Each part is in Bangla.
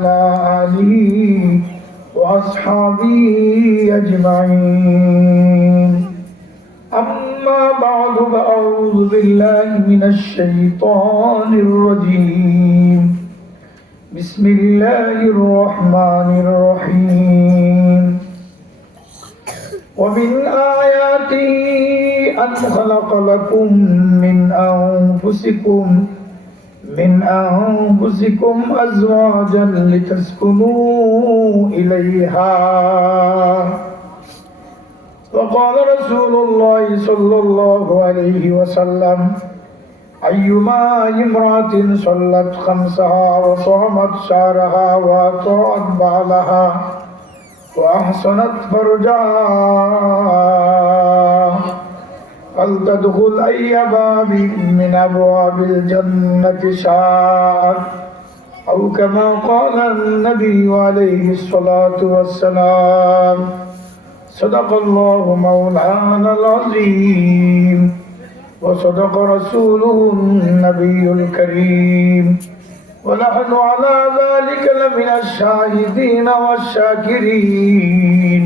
وعلى آله وأصحابه أجمعين. أما بعد فأعوذ بالله من الشيطان الرجيم. بسم الله الرحمن الرحيم. ومن آياته أن خلق لكم من أنفسكم أزواجا لتسكنوا إليها. وقال رسول الله صلى الله عليه وسلم: أيما امرأة صلت خمسها وصامت شهرها وأطاعت بعلها وأحسنت فرجها فلتدخل أي باب من أبواب الجنة شاءت، أو كما قال النبي عليه الصلاة والسلام. صدق الله مولانا العظيم وصدق رسوله النبي الكريم، ونحن على ذلك لمن الشاهدين والشاكرين.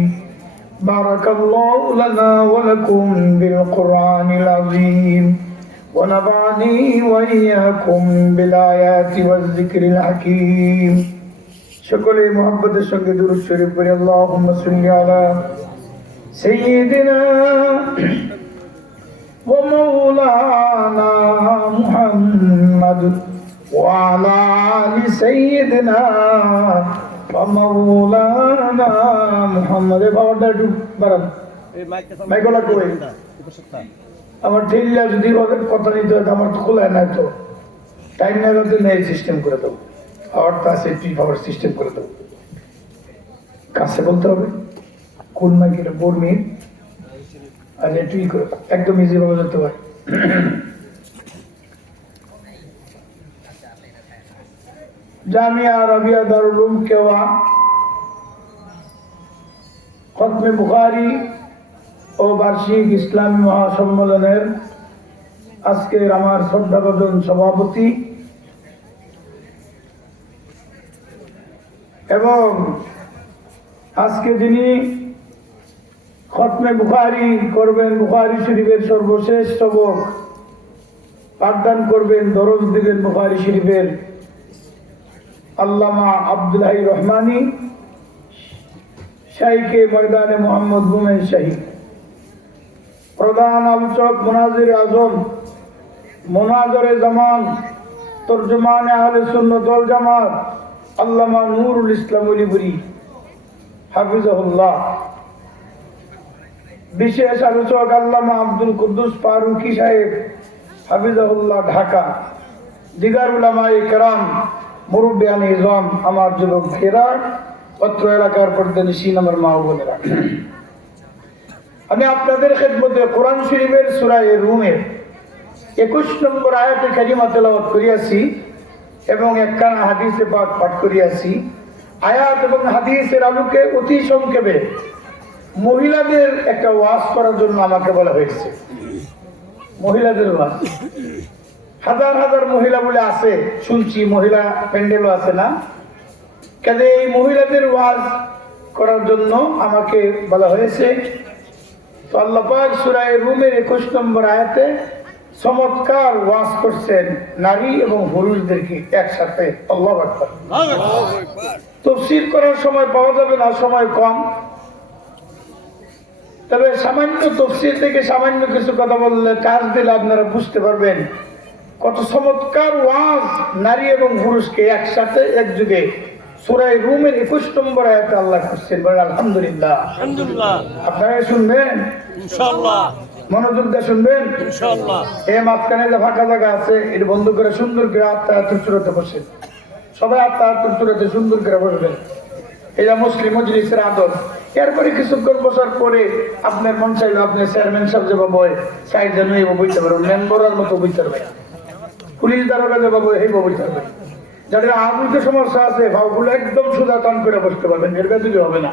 بارك الله لنا ولكم بالقرآن العظيم، ونفعني وإياكم بالآيات والذكر الحكيم. সকলে মুহাব্বতের সঙ্গে দুরূদ শরীফ পড়ি। আল্লাহুম্মা সাল্লি আলা সাইয়্যিদিনা ওয়া মাওলানা মুহাম্মাদ ওয়া আলা আলি সাইয়্যিদিনা ওয়া মাওলানা মুহাম্মাদ। বাবাটা একটু বাড়ান, মাইকলা কই আমার ঠেলিয়া যদি কথা নিতে হয় আমার তো খোলা নাই, তো টাইম না যাতে নেই সিস্টেম করে দেবো, পাওয়ারটা আছে একটু পাওয়ার সিস্টেম করে দেবো। কাছে বলতে হবে কোন মাইকের বর্মি আর একটু ই করে একদম ইজি ভাবে যেতে পারে। জামিয়া আরবিয়া দারুল উলুম কেওয়া খতমে বুখারী ও বার্ষিক ইসলামী মহাসম্মেলনের আজকের আমার শ্রদ্ধাভাজন সভাপতি এবং আজকে যিনি খতমে বুখারী করবেন, বুখারী শরীফের সর্বশেষ সবক পাঠদান করবেন, দরজ দিবেন বুখারী শরীফের আল্লামা আব্দুল হাই রহমানী শাইখে ময়দানে মোহাম্মদ মোমেন শাহী। প্রধান আলোচক মুনাজির আজম, মুনাজরে জামান, তরজমান আহলে সুন্নাত ওয়াল জামাত আল্লামা নুরুল ইসলাম ওলিপুরি হাফিজাহুল্লাহ। বিশেষ আলোচক আল্লামা আব্দুল কুদ্দুস ফারুকি সাহেব হাফিজাহুল্লাহ ঢাকা। দিগার উলামায়ে কেরাম, মুরব্বিয়ানে ইজম, আমার যুবক খেরা, অত্র এলাকার পর্দানিশীন আমার মা ও বোনেরা, আমি আপনাদের খেদমতে কোরআন শরীফের সূরা রুমের 21 নম্বর আয়াতে কারিমা তেলাওয়াত করিয়াছি এবং একখানা হাদিসে পাক পাঠ করিয়াছি। আয়াত এবং হাদিসের আলোকে অতি সংক্ষেপে মহিলাদের একটা ওয়াজ করার জন্য আমাকে বলা হয়েছে। মহিলাদের ওয়াজ, হাজার হাজার মহিলা বলে আছে শুনছি, মহিলা প্যান্ডেলও আছে না কেন? এই মহিলাদের ওয়াজ করার জন্য আমাকে বলা হয়েছে। তো আল্লাহ পাক সূরা রুমের 21 নম্বর আয়াতে চমৎকার ওয়াজ করছেন নারী এবং পুরুষদেরকে একসাথে। আল্লাহু আকবার। তাফসীর করার সময় পাওয়া যাবে না, সময় কম, তবে সামান্য তাফসীর থেকে সামান্য কিছু কথা বললে কাজ দিলে আপনারা বুঝতে পারবেন কত চমৎকার ওয়াজ নারী এবং পুরুষকে একসাথে একযুগে সূরা রুমের 21 নম্বর আয়াতে আল্লাহ করছেন। বলেন আলহামদুলিল্লাহ। আপনারা শুনবেন ইনশাআল্লাহ, মনোযোগ দিয়ে শুনবেন ইনশাআল্লাহ। এই মাঝখানে যে ফাঁকা জায়গা আছে এটা বন্ধ করে সুন্দর করে আত্মায়াতুর সূরাতে বসেন, সবাই আত্মায়াতুর সূরাতে সুন্দর করে বসবেন। এটা মুসলিম মজলিসের আদব। এরপরে কিছুক্ষণ বসার পরে আপনার মন চাইলে আপনি চেয়ারম্যান সাহেব যে বই সাইড যেন এই বইতে পারবেন, মেম্বরের মতো বইতে পারবেন, পুলিশ দারোগা যে বাবু এই বইতে পারবেন। যাদের আগুনকে সমস্যা আছে ভাবগুলো একদম সোজা টান করে বসতে পারবেন, এর বেদুলি হবে না।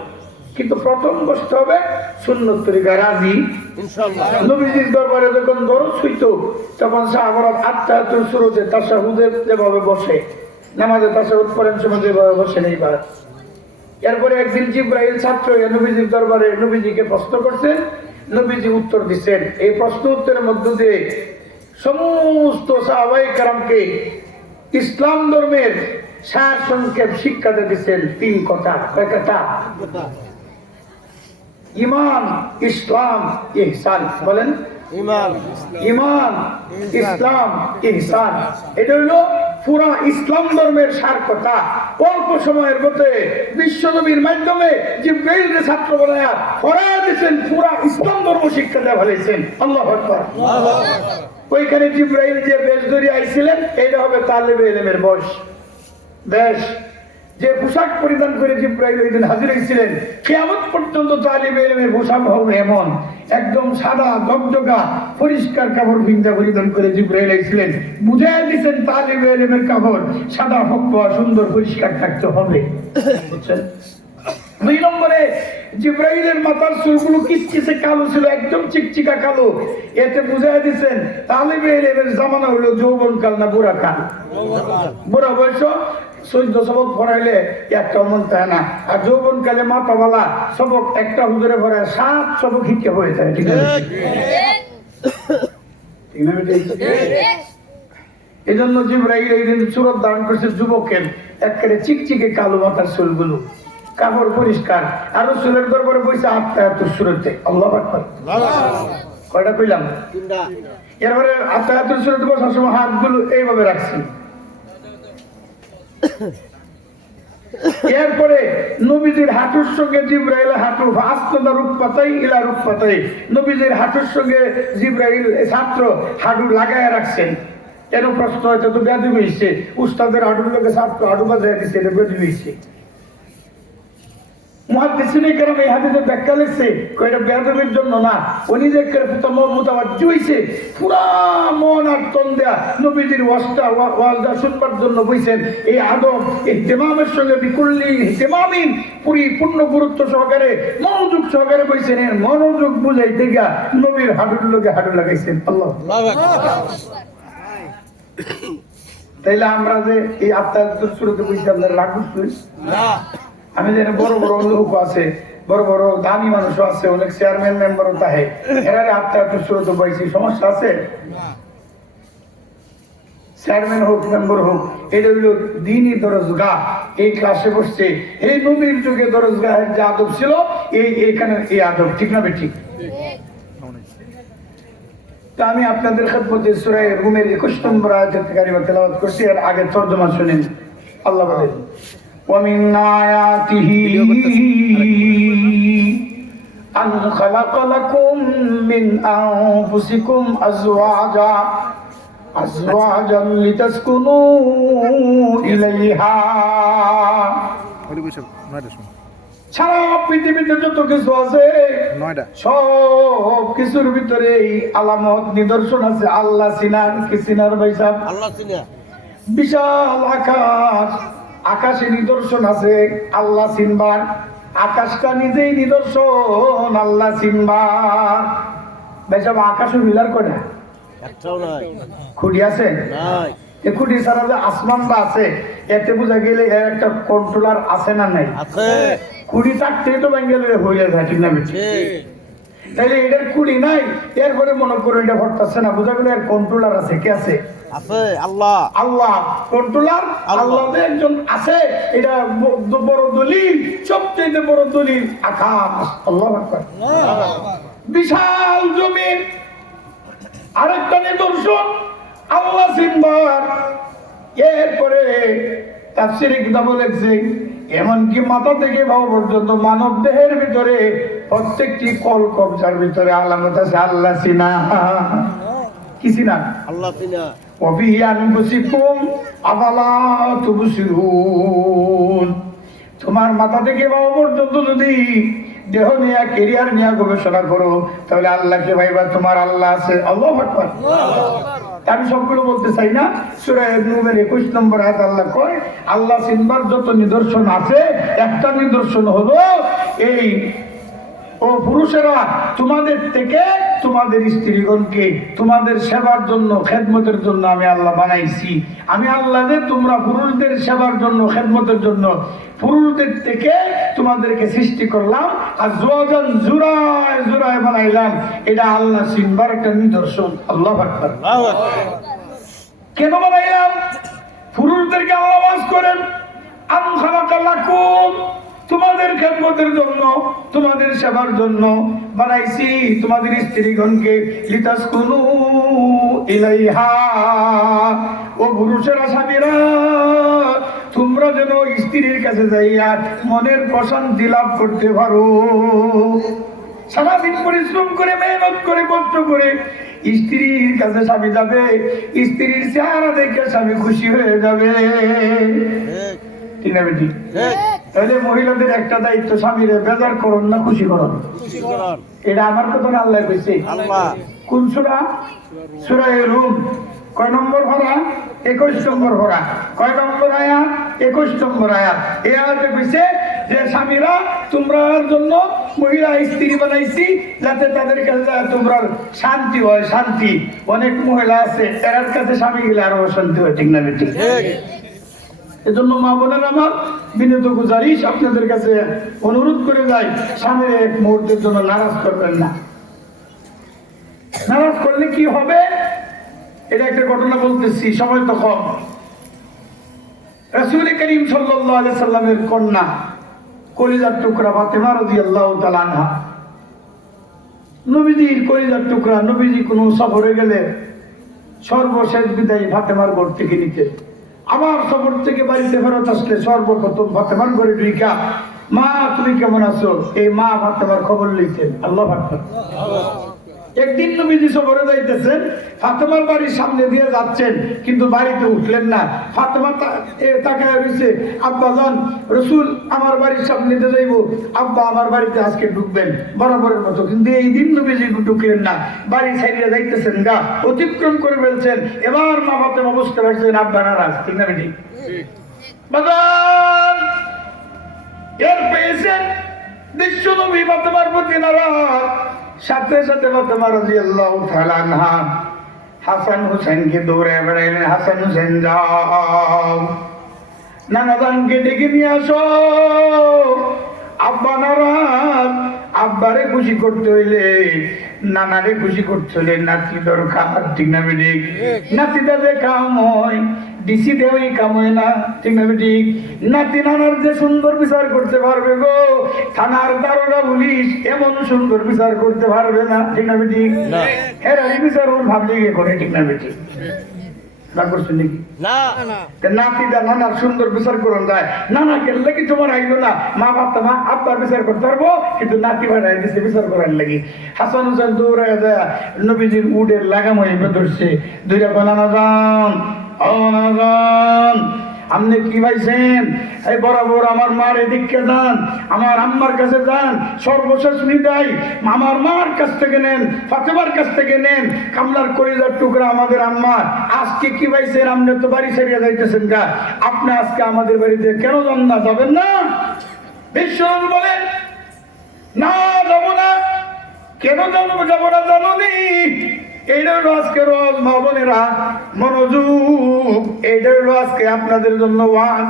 কিন্তু প্রথম বসতে হবে সুন্নত তরিকা রাজি ইনশাআল্লাহ। নবীজির দরবারে যখন দরজ হইতো তখন সাহাবারা আত্মায়াতুল শুরুতে তাশাহুদে যেভাবে বসে নামাজের পাশে উৎপরেন সময় যেভাবে বসেন এইবার। এরপরে একদিন জিব্রাইল ছাত্র নবীজির দরবারে নবীজিকে প্রশ্ন করছেন, নবীজি উত্তর দিচ্ছেন। এই প্রশ্ন উত্তরের মধ্য দিয়ে সমস্ত সাহাবায়ে কেরামকে ইসলাম ধর্মের সার সংক্ষেপ শিক্ষা দিচ্ছেন তিন কথা। কয়টা? ঈমান, ইসলাম, ইহসান। বলেন ঈমান, ইসলাম, ইহসান। এটা হলো পুরা ইসলাম ধর্মের সার কথা। অল্প সময়ের মধ্যে বিশ্বনবীর মাধ্যমে জিব্রাইলকে ছাত্র বানায়া পড়ায়া দিয়েছেন, পুরা ইসলাম ধর্ম শিক্ষা দেওয়া ফেলেছেন। আল্লাহু আকবার। ওইখানে জিব্রাইল যে বেশ ধরে আইছিলেন, এইটা হবে তালেবে ইলমের বেশ। যে পোশাক পরিধান করে জিব্রাইল ওই দিন হাজির হয়েছিলেন, কিয়ামত পর্যন্ত তালিবে ইলমের পোশাক হবে এমন একদম সাদা দগদগা পরিষ্কার কাপড় বিন্দা পরিধান করে জিব্রাইল আইছিলেন। বুঝাই দিচ্ছেন তালিবে ইলমের কাপড় সাদা ফকফকা সুন্দর পরিষ্কার থাকতে হবে। বুঝছেন? 2 নম্বরে জিব্রাইলের মাথার চুলগুলো কিচকিচে কালো ছিল, একদম চিকচিকা কালো। এতে বুঝাই দিচ্ছেন তালিবে ইলমের জামানা হলো যৌবনকাল না বুড়া কাল। বুড়া বয়স 14 সবক পড়াইলে একটা মন চায় না, আর যৌবন কালে মাথাওয়ালা সবক একটা হুজুরে পড়ায় 7 সবক শিক্ষা হয়ে যায়। ঠিক আছে? এই জন্য জিব্রাইল এই দিন সুরত ধারণ করছে যুবকের, একেবারে চিকচিকে কালো মাথার চুলগুলো, কাপড় পরিষ্কার, আর রসুলের দরবারে বসে আত্মায়াতুর সুরতে। আল্লাহু আকবার। কয়টা কইলাম? এরপরে আত্মায়াতুর সুরতে বসার সময় হাতগুলো এইভাবে রাখছেন। এরপরে নবীজির হাঁটুর সঙ্গে জিব্রাইল হাঁটু ফাসনাদা রুকবাতাই ইলা রুকবাতাই, নবীজির হাঁটুর সঙ্গে জিব্রাইল ছাত্র হাঁটু লাগায় রাখছেন। কেন প্রশ্ন হয়তো তো ব্যাধি হয়েছে, উস্তাদের হাঁটুর লোকে ছাত্র হাঁটু বাজায় দিচ্ছে, এটা ব্যাধি হয়েছে। মুহাদ্দিসিনে কেরাম এই হাদিসের ব্যাখ্যা লিখছে, এটা বেয়াদবির জন্য না, উনি যে মুতাওয়াজ্জি হইছে, পুরা মন আর তন দেয়া নবীজির ওয়াজটা শুনবার জন্য বইছেন। এই আদব ইহতিমামের সঙ্গে বিকুল্লি ইহতিমামিন পরিপূর্ণ গুরুত্ব সহকারে মনোযোগ সহকারে বইছেন। এর মনোযোগ বুঝাইতে গিয়া নবীর হাঁটুর লোকে হাঁটু লাগাইছেন। আল্লাহ। তাইলে আমরা যে এই আত্মার শুরুতে বইছি, আপনার রাগ না? আমি জানি বড় বড় লোক আছে, বড় বড় দামি মানুষও আছে, অনেক চেয়ারম্যান মেম্বারও থাকে, এরা আত্মার শুরুতে বইছি, সমস্যা আছে? চেয়ারম্যান হোক মেম্বার হোক, এটা হইল দিনই দরজগা। এই ক্লাসে বসছে, এই নবীর যুগে দরজগাহের যে আদব ছিল, এইখানে এই আদব। ঠিক না বেঠিক? তা আমি আপনাদের খেদমতে সূরা রুমের 21 নম্বর আয়াতের কারিমা তেলাওয়াত করছি, এর আগে তরজমা শুনেন। আল্লাহ বলেন, ومن آياته أن خلق لكم من أنفسكم أزواجا لتسكنوا إليها। সারা পৃথিবীতে যত কিছু আছে সব কিছুর ভিতরে আলামত নিদর্শন আছে আল্লাহ চিনার। কি চিনার ভাই সাহেব? আল্লাহ চিনা। বিশাল আকাশে নিদর্শন আছে আল্লাহ চিনবার। আকাশটা নিজেই নিদর্শন আল্লাহ চিনবার। ভাই সাহেব, আকাশও মিলার করে খুঁটি আছে? খুঁটি ছাড়া যে আসমানটা আছে, এতে বোঝা গেলে এর একটা কন্ট্রোলার আছে না নাই? খুঁটি থাকতেই তো ব্যাঙ্গেলে হয়ে যায়। ঠিক না? তাইলে এটার খুঁটি নাই, এরপরে মনে করো এটা ঘটতেছে না, বোঝা গেলে এর কন্ট্রোলার আছে। কে আছে? আল্লাহ। আল্লাহ কন্ট্রোলার, আল্লাহ একজন আছে। এটা বড় দলিল, সবচেয়ে বড় দলিল আকাশ। আল্লাহু আকবার। বিশাল জমিন আরেকটা নিদর্শন আল্লাহ চিনবার। এরপরে তাফসীরে কিতাবে লেখছে, এমনকি মাথা থেকে পাও পর্যন্ত মানব দেহের ভিতরে প্রত্যেকটি কল কবজার ভিতরে আলামত আছে আল্লাহ চিনা। কি চিনা? আল্লাহ চিনা। ওয়াফি আনফুসিকুম আফালা তুবসিরুন। তোমার মাথা থেকে পাও পর্যন্ত যদি দেহ নিয়ে ক্যারিয়ার নিয়ে গবেষণা করো, তাহলে আল্লাহকে ভাইবা তোমার আল্লাহ আছে। আল্লাহু আকবার। আমি সবগুলো বলতে চাই না। সূরা নূরের 21 নম্বর আয়াত আল্লাহ কয়, আল্লাহ চিনবার যত নিদর্শন আছে, একটা নিদর্শন হলো এই ও পুরুষেরা, তোমাদের থেকে তোমাদের স্ত্রীগণকে তোমাদের সেবার জন্য, খেদমতের জন্য আমি আল্লাহ বানাইছি। আমি আল্লাহ তোমরা পুরুষদের সেবার জন্য, খেদমতের জন্য পুরুষদের থেকে তোমাদেরকে সৃষ্টি করলাম, আর জোয়াজান জুরায় জুরায় বানাইলাম। এটা আল্লাহ চিনবার একটা নিদর্শন। আল্লাহু আকবার। কেন বানাইলাম? পুরুষদেরকে আল্লাহ ওয়াজ করেন, আম খালাকাল্লাকুম, তোমাদের খেদমতের জন্য, তোমাদের সেবার জন্য বানাইছি তোমাদের স্ত্রীগণকে, লিতাসকুনু ইলাইহা, ও পুরুষেরা, স্বামীরা, তোমরা যেন স্ত্রীর কাছে যাইয়া মনের প্রশান্তি লাভ করতে পারো। সারাদিন পরিশ্রম করে, মেহনত করে, কষ্ট করে স্ত্রীর কাছে স্বামী যাবে, স্ত্রীর চেহারা দেখে স্বামী খুশি হয়ে যাবে। ঠিক না বেটি? তাহলে মহিলাদের একটা দায়িত্ব, স্বামীরে বেজার করুন না খুশি করুন। এটা আমার কথা না, আল্লাহ কইছে। কোন সূরা? সূরা রুম। কয় নম্বর পারা? 21 নম্বর পারা। কয় নম্বর আয়াত? 21 নম্বর আয়াত। এই আয়াতে কইছে যে স্বামীরা, তোমরার জন্য মহিলা স্ত্রী বানাইছি যাতে তাদের কাছে তোমরা শান্তি হয়। শান্তি। অনেক মহিলা আছে এর কাছে স্বামী গেলে আরো শান্তি হয়। ঠিক না বেটি? এজন্য মা বোনেরা আমার, বিনীত গুজারিশ, আপনাদের কাছে অনুরোধ করে যাই, স্বামীর এক মুহূর্তের জন্য নারাজ করবেন না। নারাজ করলে কি হবে? এটা একটা ঘটনা বলতেছি, সময় তো কম। রাসূল করিম সাল্লাল্লাহু আলাইহি সাল্লামের কন্যা, কলিজার টুকরা ফাতেমা রাদিয়াল্লাহু তাআলা আনহা, নবীজির কলিজার টুকরা। নবীজি কোনো সফরে গেলে সর্বশেষ বিদায় ফাতেমার ঘর থেকে নিতেন। আবার সফর থেকে বাড়িতে ফেরত আসলে সর্বপ্রথম ফাতেমার ঘরে ঢুকা, মা তুমি কেমন আছো, এই মা ফাতেমার খবর লিখতেন। আল্লাহু আকবার। একদিন নবীজি সফরে যাইতেছেন, ফাতেমার বাড়ির সামনে দিয়ে যাচ্ছেন, কিন্তু বাড়িতে উঠলেন না। ফাতেমা তাকায় রয়েছে, আব্বা যান, রসুল আমার বাড়ির সামনে দিয়ে যাইব, আব্বা আমার বাড়িতে আজকে ঢুকবেন বরাবরের মতো। কিন্তু এই দিন নবীজি ঢুকলেন না, বাড়ি ছাড়িয়ে যাইতেছেন, গা অতিক্রম করে ফেলছেন। এবার মা ফাতেমা বুঝতে পারছেন আব্বা নারাজ। ঠিক না বেটি? বাজান এর পেয়েছেন বিশ্ব নবী ফাতেমার প্রতি নারাজ। সাথে সাথে ফাতেমা রাদিয়াল্লাহু তাআলা আনহা হাসান হোসেনকে দৌড়ে বেড়াইলেন, হাসান হোসেন যাও, নানা জানকে ডেকে নিয়ে আসো। আব্বা নারাজ, আব্বারে খুশি করতে হইলে, নানারে খুশি করতে হইলে নাতি দরকার। ঠিক না বেটি? নাতিটা যে কাম হয়, ডিসি দেওয়াই কাম হয় না। ঠিক না বেটি? নাতি নানার যে সুন্দর বিচার করতে পারবে গো, থানার দারোগা পুলিশ এমন সুন্দর বিচার করতে পারবে না। ঠিক না বেটি? হেরারি বিচার ওর ভাবলে গিয়ে করে। ঠিক না বেটি? নাতিদা নানার সুন্দর বিচার করুন যায়, নানা কেলে কি তোমার আইলো না, মা বাবা আব্বার বিচার করতে পারবো, কিন্তু নাতি বানাই দিচ্ছে বিচার করার লাগি। হাসান হোসেন দৌড়ে যায়, নবীজির উডের লাগাম হয়ে ধরছে, দুইটা বানানা যান, আপনি কি ভাইছেন? এই বরাবর আমার মার এদিকে যান, আমার আম্মার কাছে যান, সর্বশেষ বিদায় আমার মার কাছ থেকে নেন, ফাতেমার কাছ থেকে নেন, কামলার কলিজার টুকরা আমাদের আম্মা। আজকে কি ভাইছেন? আপনি তো বাড়ি ছেড়ে যাইতেছেন গা, আপনি আজকে আমাদের বাড়িতে কেন যান না? যাবেন না? বিশ্বনবী বলেন না, যাবো না। কেন যাবো না জানি? এইটা হলো আজকে রোজ মা বোনেরা মনোযোগ, এইটা হলো আজকে আপনাদের জন্য ওয়াজ।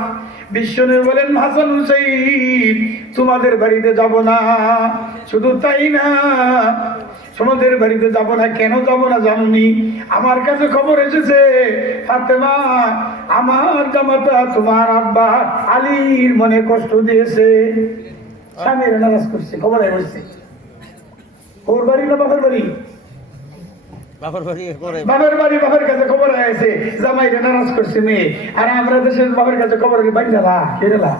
বিশ্বনবী বলেন হাসান হুসাইন তোমাদের বাড়িতে যাব না। শুধু তাই না, তোমাদের বাড়িতে যাব না। কেন যাব না জানুনি? আমার কাছে খবর এসেছে ফাতেমা আমার জামাতা তোমার আব্বা আলীর মনে কষ্ট দিয়েছে, স্বামীর নারাজ করছে। খবর এসেছে। ওর বাড়ি না বাপের বাড়ি? বাপের বাড়ি। বাপের কাছে খবর আছে জামাইরে নারাজ করছে মেয়ে। আর আমরা দেশের বাপের কাছে খবর বান্ধা কেরেলা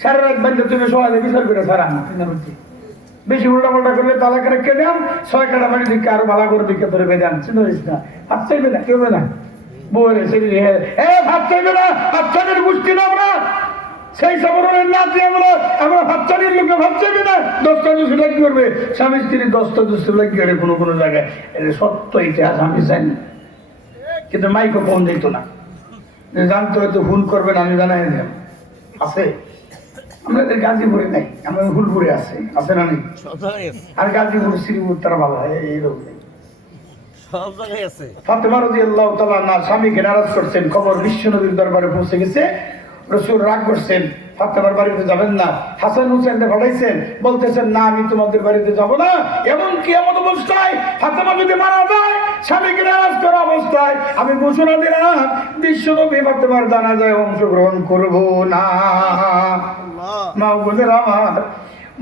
সারা রাত বান্ধব তুমি সবাই বিচার করে সারা। বেশি উল্টা পাল্টা করলে তালাকে রেখে দেন, 6 কাটা মাটি দিকে আরো ভালো করে দিকে ধরে বেঁধে আনছে না। ভাত চাইবে না, কেউ না বউরে ভাত চাইবে না, বাচ্চাদের গোষ্ঠী না আমরা সেই সবরণের না দিয়ে আমরা বাচ্চাদের লোকে ভাত চাইবে না, 10টা দুশো লাগ করবে স্বামী স্ত্রী, 10টা দুশো লাগ করে কোনো কোনো জায়গায়। এটা সত্য ইতিহাস, আমি জানি, কিন্তু মাইকও ফোন দিত না, জানতে হয়তো ভুল করবেন, আমি জানাই দিলাম আছে। আমাদের গাজীপুরে নাই, আমাদের হুলপুরে আছে, আছে না নেই? আর গাজীপুর শ্রীপুর তারা ভালো হয় এইরকম নেই। ফাতেমা রাদিয়াল্লাহু তাআলা আনহা স্বামীকে নারাজ করছেন, খবর বিশ্ব নবীর দরবারে পৌঁছে গেছে। রাসূল রাগ করছেন, ফাতেমার বাড়িতে যাবেন না। হাসান হুসেনকে পাঠাইছেন, বলতেছেন না আমি তোমাদের বাড়িতে যাব না। এমনকি এমন অবস্থায় ফাতেমা যদি মারা যায়, স্বামীকে নারাজ করা অবস্থায় আমি ঘোষণা দিলাম বিশ্ব নবী ফাতেমার জানাজায় অংশগ্রহণ করব না। মা বোনেরা আমার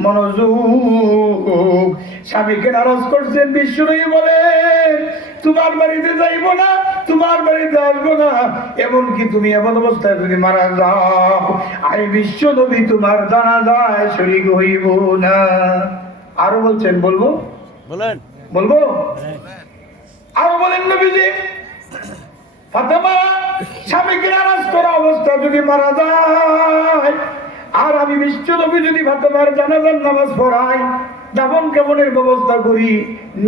মনোযোগ, স্বামীকে নারাজ করছেন, বিশ্বনবী বলেন তোমার বাড়িতে যাইব না, তোমার বাড়িতে আসবো না, এমনকি তুমি এমন অবস্থায় যদি মারা যাও আমি বিশ্বনবী তোমার জানাজায় শরীক হইব না। আরো বলছেন, বলবো বলেন, বলবো আরো বলেন নবীজি ফাতেমা স্বামীকে নারাজ করা অবস্থায় যদি মারা যায় আর আমি বিশ্ব নবী যদি ফাতেমার জানাজার নামাজ পড়াই, দাফন কাফনের ব্যবস্থা করি,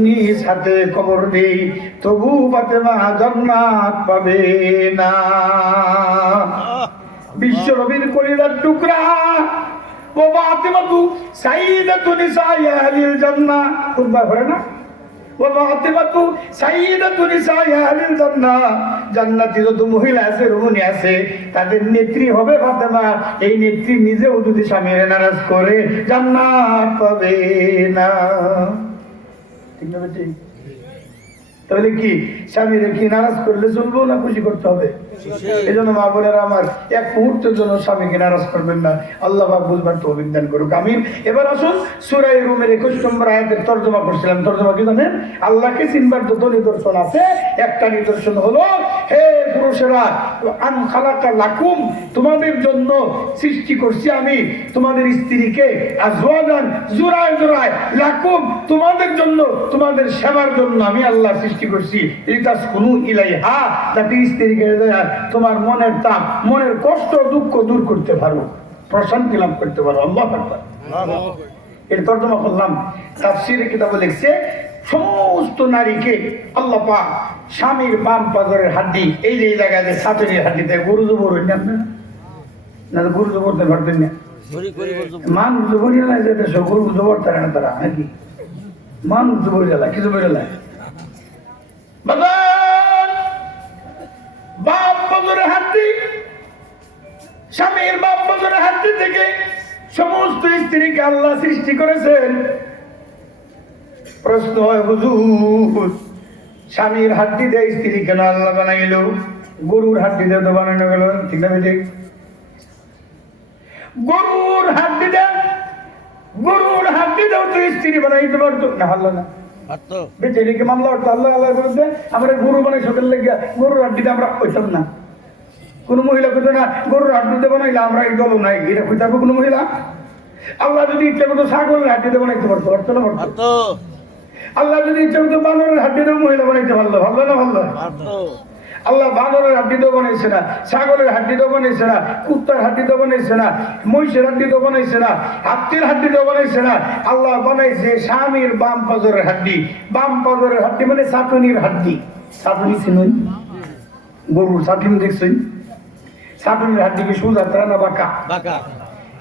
নিজ হাতে কবর দেই, তবু ফাতেমা জান্নাত পাবে না। বিশ্ব নবীর কলিজার টুকরা ও ফাতেমা তু সাইয়্যিদাতু নিসাই আহলিল জান্নাহ, কুরবা হয় না? ও ফাতেমা তু সাইয়্যিদাতু নিসাই আহলিল জান্নাহ, জান্নাতি যত মহিলা আছে, রমণী আছে, তাদের নেত্রী হবে ফাতেমা। এই নেত্রী নিজেও যদি স্বামীর নারাজ করে জান্নাত পাবে না। ঠিক না বেটি? তাহলে কি স্বামীর কি নারাজ করলে চলবো না খুশি করতে হবে? এই জন্য মা বোনেরা আমার, এক মুহূর্তের জন্য স্বামীকে নারাজ করবেন না। আল্লাহ পাক বুঝবার তৌফিক দান করুক, আমিন। এবার আসুন সূরা রুমের 21 নম্বর আয়াতের তরজমা করছিলাম। তরজমা কি জানেন? আল্লাহকে চিনবার যত নিদর্শন আছে, একটা নিদর্শন হলো হে পুরুষেরা, আন খালাকা লাকুম, তোমাদের জন্য সৃষ্টি করছি আমি তোমাদের স্ত্রীকে, আজওয়াজান জুরায় জুরায়, লাকুম তোমাদের জন্য, তোমাদের সেবার জন্য আমি আল্লাহ সৃষ্টি করছি। লিতাসকুনু ইলাইহা, যাতে স্ত্রীকে তোমার মনের তাপ, মনের কষ্ট দুঃখ দূর করতে পারো, প্রশান্তি লাভ করতে পারো। আল্লাহু আকবার। এর তরজমা করলাম। তাফসীরে কিতাবে লিখছে সমস্ত নারীকে আল্লাহ পাক স্বামীর বাম পাজরের হাড্ডি, এই যে জায়গায় যে ছাতির হাড্ডিতে গরু জবর হই না, না গরু জবর তে পারতেন না, মানুষ জবরি না, যে দেশ গরু জবর তারা না, তারা নাকি মানুষ জবরি জ্বালা, কি জবরি জ্বালা বাম পাজরের হাড্ডি, স্বামীর বাম পাজরের হাড্ডি থেকে সমস্ত স্ত্রীকে আল্লাহ সৃষ্টি করেছেন। প্রশ্ন হয় হুজুর, স্বামীর হাড্ডি দিয়ে স্ত্রী কেন আল্লাহ বানাইল? গরুর হাড্ডি দিয়ে তো বানানো গেল, ঠিক না বেঠিক? গরুর হাড্ডি দেন, গরুর হাড্ডি দেও তো স্ত্রী বানাইতে পারতো না, হলো না? বেঁচে নাকি মামলা হতো আল্লাহ আল্লাহ বলতে আমরা গরু বানাই সকাল লেগে, গরুর হাড্ডিতে আমরা কইতাম না। কোন মহিলা কইতো না গরুর হাড্ডিতে বানাইলে আমরা এই দল নাই, এটা কইতাবে কোন মহিলা? আল্লাহ যদি ইচ্ছা করতো ছাগলের হাড্ডিতে বানাইতে পারতো, পারতো না? পারতো। আল্লাহ যদি ইচ্ছা করতো বানরের হাড্ডিতে মহিলা বানাইতে পারলো, ভালো না? ভালো। আল্লাহ বানরের হাড্ডিতেও বানাইছে না, ছাগলের হাড্ডিতেও বানাইছে না, কুত্তার হাড্ডিতেও বানাইছে না, মহিষের হাড্ডিতেও বানাইছে না, হাতির হাড্ডিতেও বানাইছে না। আল্লাহ বানাইছে স্বামীর বাম পাজরের হাড্ডি। বাম পাজরের হাড্ডি মানে ছাটনির হাড্ডি। ছাটনি চিনুন, গরুর ছাটনি দেখছেন? ছাটনির হাড্ডি কি সোজা তারা না বাঁকা?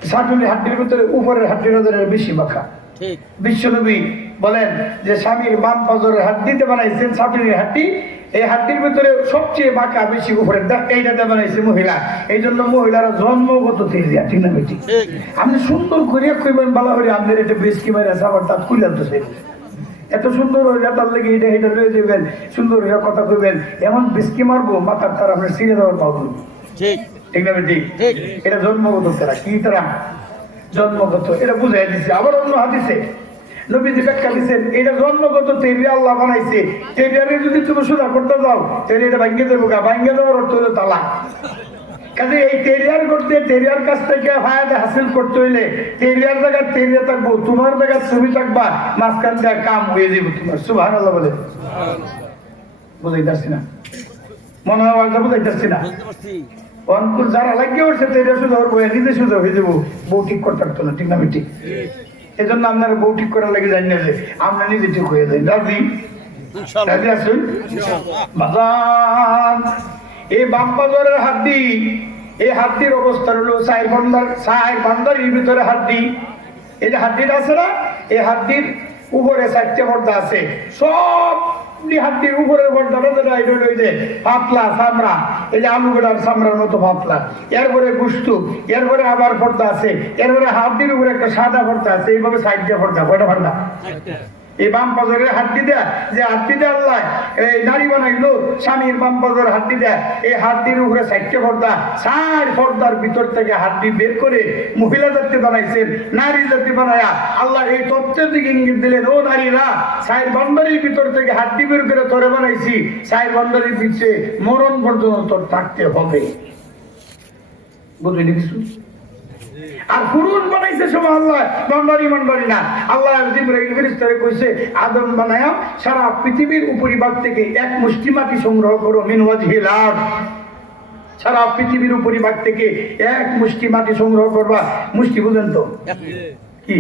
ছাটনির হাড্ডির ভিতরে উপরের হাড্ডিটা বেশি বাঁকা। বিশ্বনবী বলেন যে স্বামীর বাম পাজরের হাড্ডিতে বানাইছেন ছাটনির হাড্ডি। এই হাড্ডির ভিতরে সবচেয়ে বাঁকা বেশি উপরে এইটাতে বানাইছে মহিলা। এই জন্য মহিলারা জন্মগত তেজিয়া, ঠিক না বেটি? আপনি সুন্দর করিয়া কইবেন বালা হইলে আপনার এটা বেশ কি মাইরা আবার তার কুইলা তো এত সুন্দর হয়ে তার লেগে এটা এটা লয়ে যাবেন, সুন্দর হইয়া কথা কইবেন, এমন বিস্কি মারবো মাথার তার আপনার ছিঁড়ে দেওয়ার পাবো, ঠিক না বেটি? এটা জন্মগত তারা, কি তারা জন্মগত, এটা বুঝাই দিচ্ছে। আবার অন্য হাদিসে নবীজি ব্যাখ্যা দিচ্ছেন এটা জন্মগত তেরিয়া আল্লাহ বানাইছে। তেরিয়ারে যদি তুমি সোজা করতে যাও তাহলে এটা ভাঙ্গে দেবো, ভাঙ্গে দেওয়ার অর্থ হলো তালাক। কাজে এই তেরিয়ার করতে, তেরিয়ার কাছ থেকে ফায়দা হাসিল করতে হইলে তেরিয়ার জায়গায় তেরিয়া থাকবো, তোমার জায়গায় ছবি থাকবা, মাঝখান থেকে কাম হয়ে যাবো তোমার। সুবহানাল্লাহ বলে বুঝাইতেছি না? মনে হয় বুঝাইতেছি না? অঙ্কুর যারা লাগিয়ে উঠছে তেরিয়া সোজা করবো, নিজে সোজা হয়ে যাবো, বউ ঠিক করতে পারতো না, ঠিক না বেটি? এই জন্য আপনারা বউ ঠিক করার লাগে জানি না যে আমরা নিজে ঠিক হয়ে যাই। রাজি? রাজি আসুন? এই বাম পাজরের হাড্ডি এই হাড্ডির অবস্থা হলো চার বান্দারির ভিতরে হাড্ডি। এই যে হাড্ডিটা আছে না, এই হাড্ডির উপরে 4টে পর্দা আছে। সব হাড্ডির উপরের পর্দাটা যেটা এটা হলো এই যে পাতলা চামড়া, এই যে আলু গোড়ার চামড়ার মতো পাতলা। এরপরে গুস্তু, এরপরে আবার পর্দা আছে, এরপরে হাড্ডির উপরে একটা সাদা পর্দা আছে। এইভাবে 4টে পর্দা। কয়টা পর্দা? এই বাম পাজরের হাড্ডি দেয়া, যে হাড্ডি দেয়া আল্লাহ এই নারী বানাইলো, স্বামীর বাম পাজর হাড্ডি দেয়া, এই হাড্ডির উপরে 4টে পর্দা। 4 পর্দার ভিতর থেকে হাড্ডি বের করে মহিলা জাতি বানাইছেন, নারী জাতি বানায়া আল্লাহ এই তথ্যের দিকে ইঙ্গিত দিলেন, ও নারীরা 4 বান্দারির ভিতর থেকে হাড্ডি বের করে তোরে বানাইছি, 4 বান্দারির পিছিয়ে মরণ পর্যন্ত তোর থাকতে হবে। বুঝলি কিছু? আর পুরুষ বানাইছে সময় আল্লাহ বান্দারি না। আল্লাহ জিবরাইল ফেরেশতারে কইছে আদম বানায়া সারা পৃথিবীর উপরিভাগ থেকে এক মুষ্টি মাটি সংগ্রহ করো মিন ওয়াজহিল আরদ। সারা পৃথিবীর উপরিভাগ থেকে এক মুষ্টি মাটি সংগ্রহ করবা। মুষ্টি বুঝেন তো কি?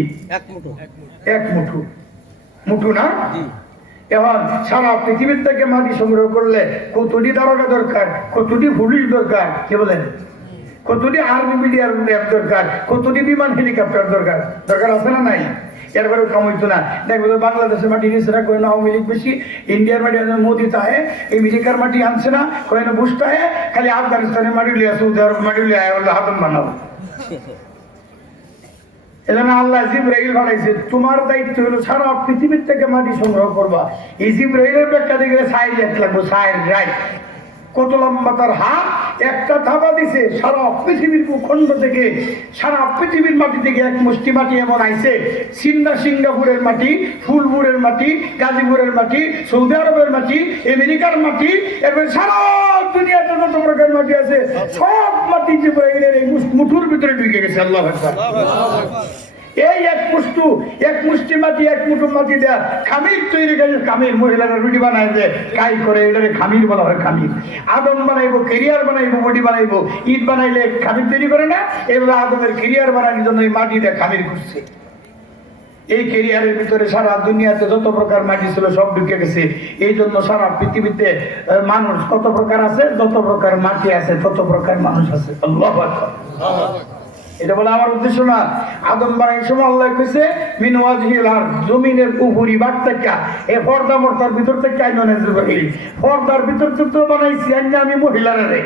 এক মুঠো। মুঠো না? এখন সারা পৃথিবীর থেকে মাটি সংগ্রহ করলে কতটি দারোগা দরকার, কতটি পুলিশ দরকার, কি বলেন? কতটি আর্মি মিডিয়ার ল্যাব দরকার, কতটি বিমান হেলিকপ্টার দরকার, দরকার আছে না নাই? এরপরে কম হইতো না। দেখবো তো বাংলাদেশের মাটি নিচ্ছে না, কয় না আওয়ামী লীগ বেশি, ইন্ডিয়ার মাটি মোদি তাহে, আমেরিকার মাটি আনছে না, কয় না বুঝতে হয়, খালি আফগানিস্তানের মাটি লিয়া, সৌদি আরব মাটি লিয়া হলো হাতন বানাবো। এজন্য আল্লাহ জিবরাইল বানাইছে, তোমার দায়িত্ব হলো সারা পৃথিবীর থেকে মাটি সংগ্রহ করবা। এই জিবরাইলের ব্যাখ্যা দেখলে 4 লাখ লাগবো, 4 রাইট। কত লম্বা তার হাত, একটা থাবা দিছে সারা পৃথিবীর ভূখণ্ড থেকে, সারা পৃথিবীর মাটি থেকে এক মুষ্টি মাটি এমন আইছে। সিঙ্গাপুরের মাটি, ফুলপুরের মাটি, গাজীপুরের মাটি, সৌদি আরবের মাটি, আমেরিকার মাটি, এরপরে সারা দুনিয়াতে যত প্রকার মাটি আছে সব মাটি জিবরাইলের এই মুঠুর ভিতরে ঢুকে গেছে। আল্লাহু আকবার। এই এক মুষ্টি মাটি, এক মুঠো মাটি দেয়া খামির তৈরি করে। খামির মহিলারা রুটি বানায় যে কাই করে, এটারে খামির বলা হয়। খামির আদম বানাইবো, কেরিয়ার বানাইবো, বডি বানাইবো। ইট বানাইলে খামির তৈরি করে না? এবার আদমের কেরিয়ার বানানোর জন্য এই মাটি দিয়ে খামির করছে। এই কেরিয়ারের ভিতরে সারা দুনিয়াতে যত প্রকার মাটি ছিল সব ঢুকে গেছে। এই জন্য সারা পৃথিবীতে মানুষ কত প্রকার আছে, যত প্রকার মাটি আছে তত প্রকার মানুষ আছে। আল্লাহু আকবার। এটা বলে আমার উদ্দেশ্য না। আদম বানাই সময় আল্লাহ কইছে মিন ওয়াজহিল আরদ, জমিনের উপরি ভাগ থেকে এই পর্দা মর্দার ভিতর থেকে পর্দার ভিতর থেকে বানাইছি আমি মহিলারে।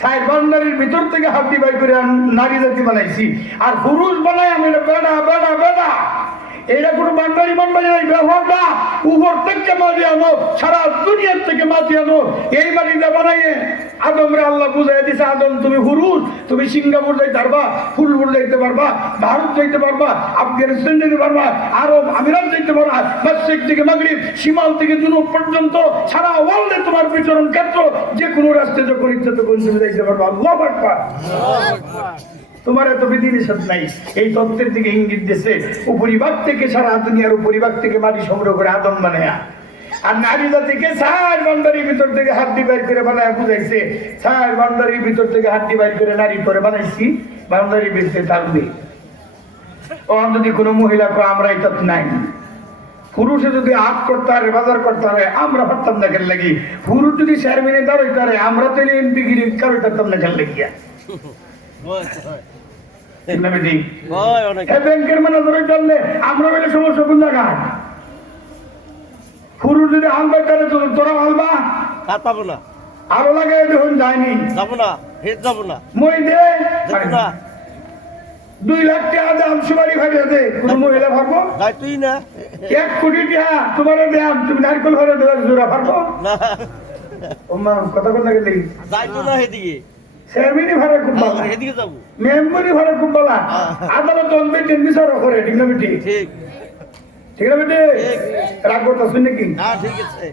4 বান্দারির ভিতর থেকে হাড্ডি বাই করে নারী জাতি বানাইছি। আর পুরুষ বানাই আমি বেড়া বেড়া বেড়া। এটা কোনো বান্দারি নাই, ব্যবহারটা উপর থেকে মাটি আনো, সারা দুনিয়ার থেকে মাটি আনো। এই মাটিটা বানাইয়ে আদমরে আল্লাহ বুঝাই দিছে, আদম তুমি পুরুষ, তুমি সিঙ্গাপুর যাইতে পারবা, ফুলপুর যাইতে পারবা, ভারত যাইতে পারবা, আফগানিস্তান যেতে পারবা, আরব আমিরাত যাইতে পারবা, মশরিক থেকে মাগরিব, শিমাল থেকে জুনুব পর্যন্ত সারা ওয়ার্ল্ডে তোমার বিচরণ ক্ষেত্র। যে কোনো রাস্তায় যখন ইচ্ছা তখন তুমি যাইতে পারবা। আল্লাহু আকবার। তোমার এত বিধিনিষেধ নাই। এই তত্ত্বের দিকে ইঙ্গিত দিচ্ছে। উপরিভাগ থেকে, সারা দুনিয়ার উপরিভাগ থেকে মাটি সংগ্রহ করে আদম বানায়া। আর নারী জাতিকে 4 বান্দারির ভিতর থেকে হাড্ডি বাইর করে বানায় বুঝাইছে। 4 বান্দারির ভিতর থেকে হাড্ডি বাইর করে নারী করে বানাইছি। বান্দারির ভিতরে থাকবে। ও যদি কোনো মহিলা কো আমরা এটা নাই, পুরুষে যদি হাত করতে পারে, বাজার করতে পারে, আমরা পারতাম না কেন লাগি। পুরুষ যদি চেয়ারম্যানে দাঁড়াইতে পারে, আমরা তাহলে এমপি গিরি কারো পারতাম না কেন লাগিয়া। ব্যাংকের ম্যানেজারে চললে আমরা বলে সমস্যা কোন জায়গায়? পুরুষ যদি হালবাই তাহলে তোরা হালবা না, আরো লাগে দেখুন যায়নি, যাবো না, যাবো না, মই দে 2 লাখ টাকা দাম সুপারি ভাড়িয়াতে কোন মহিলা ভাবো তুই না 1 কোটি টাকা তোমার দাম, তুমি নারকেল ভাড়া দেওয়ার জোড়া ভাবো না। ওমা কথা কথা গেলি যাইতো না এদিকে। চেয়ারম্যানই ভাড়া খুব ভালো, এদিকে যাবো। মেম্বারই ভাড়া খুব ভালো। আদালত অনবেটেন বিচারও করে, ঠিক না বেটি? ঠিক ঠিক না বেটি? রাগ করতেছ নাকি? না ঠিক আছে।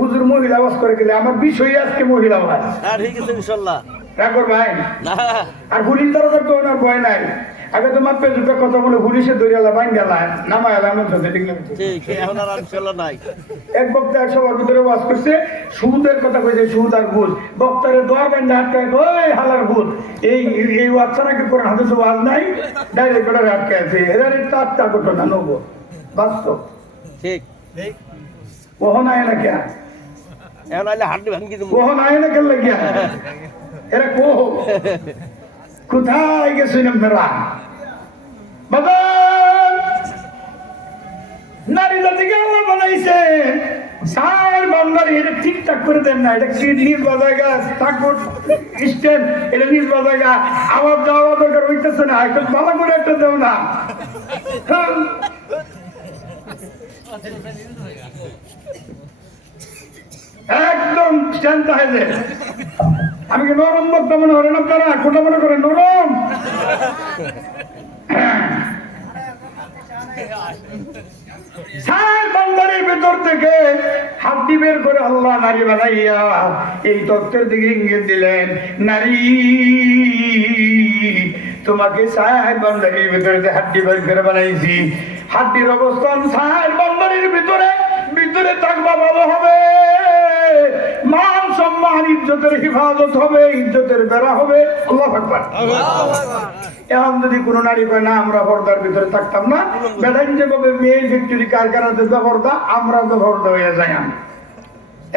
হুজুর মহিলা আওয়াজ করে গেলে আমার বিষয় আজকে মহিলা ভাই। না ঠিক আছে ইনশাআল্লাহ। রাগ কর ভাই না। আর পুলিশ দরকার তো ওনার ভয় নাই। আগে তো মাপে দুটো কথা বলে পুলিশে দৌড়ালা বাইন গেলা নামা এলাম ঠিক না? ঠিক এখন আর ইনশাআল্লাহ নাই। এক বক্তা সবার ভিতরে ওয়াজ করছে, সুদের কথা কইছে, সুদ আর ঘুষ। বক্তারে দোয়া বান্ধা আটকায়, ওই হালার ভূত। এই ওয়াজটা নাকি কোরআন হাদিসে ওয়াজ নাই, ডাইরেক্ট করে আটকায় আছে। এরা তাত্তা ঘটনা নব বাস্তব। ঠিক ঠিক ওহন আয় না কে? এখন আইলে হাড্ডি ভাঙি দেব। ওহন আয় না কেন লাগিয়া? এরা কোথায় গেছেন আপনারা? বাবা, নারী জাতিকে আল্লাহ বানাইছে, সার বান্দারি এটা ঠিকঠাক করে দেন না। এটা নিজ বাজায়গা থাকবো স্ট্যান্ড, এটা নিজ বাজায়গা আওয়াজ দেওয়া দরকার হইতেছে না, একটু ভালো করে একটা দেও না। একদম স্ট্যান্ড তাহলে আমি কি নরম বক্তা মনে করেন আপনারা? কোনটা মনে করেন নরম? সার বান্দারের ভেতর থেকে হাড্ডি বের করে আল্লাহ নারী বানাইয়া এই তত্ত্বের দিকে ইঙ্গিত দিলেন, নারী তোমাকে সার বান্দারের ভিতরে হাড্ডি বের করে বানাইছি। হাড্ডির অবস্থান সার বান্দারের ভিতরে ভিতরে থাকবা ভালো হবে, মান সম্মান ইজ্জতের হিফাজত হবে, ইজ্জতের বেড়া হবে। আল্লাহু আকবার। এখন যদি কোনো নারী কয় না আমরা পর্দার ভিতরে থাকতাম না, বেদাইন যেভাবে মেয়ে ফ্যাক্টরি কারখানাতে ব্যবহারটা আমরা ব্যবহারটা হয়ে যাই।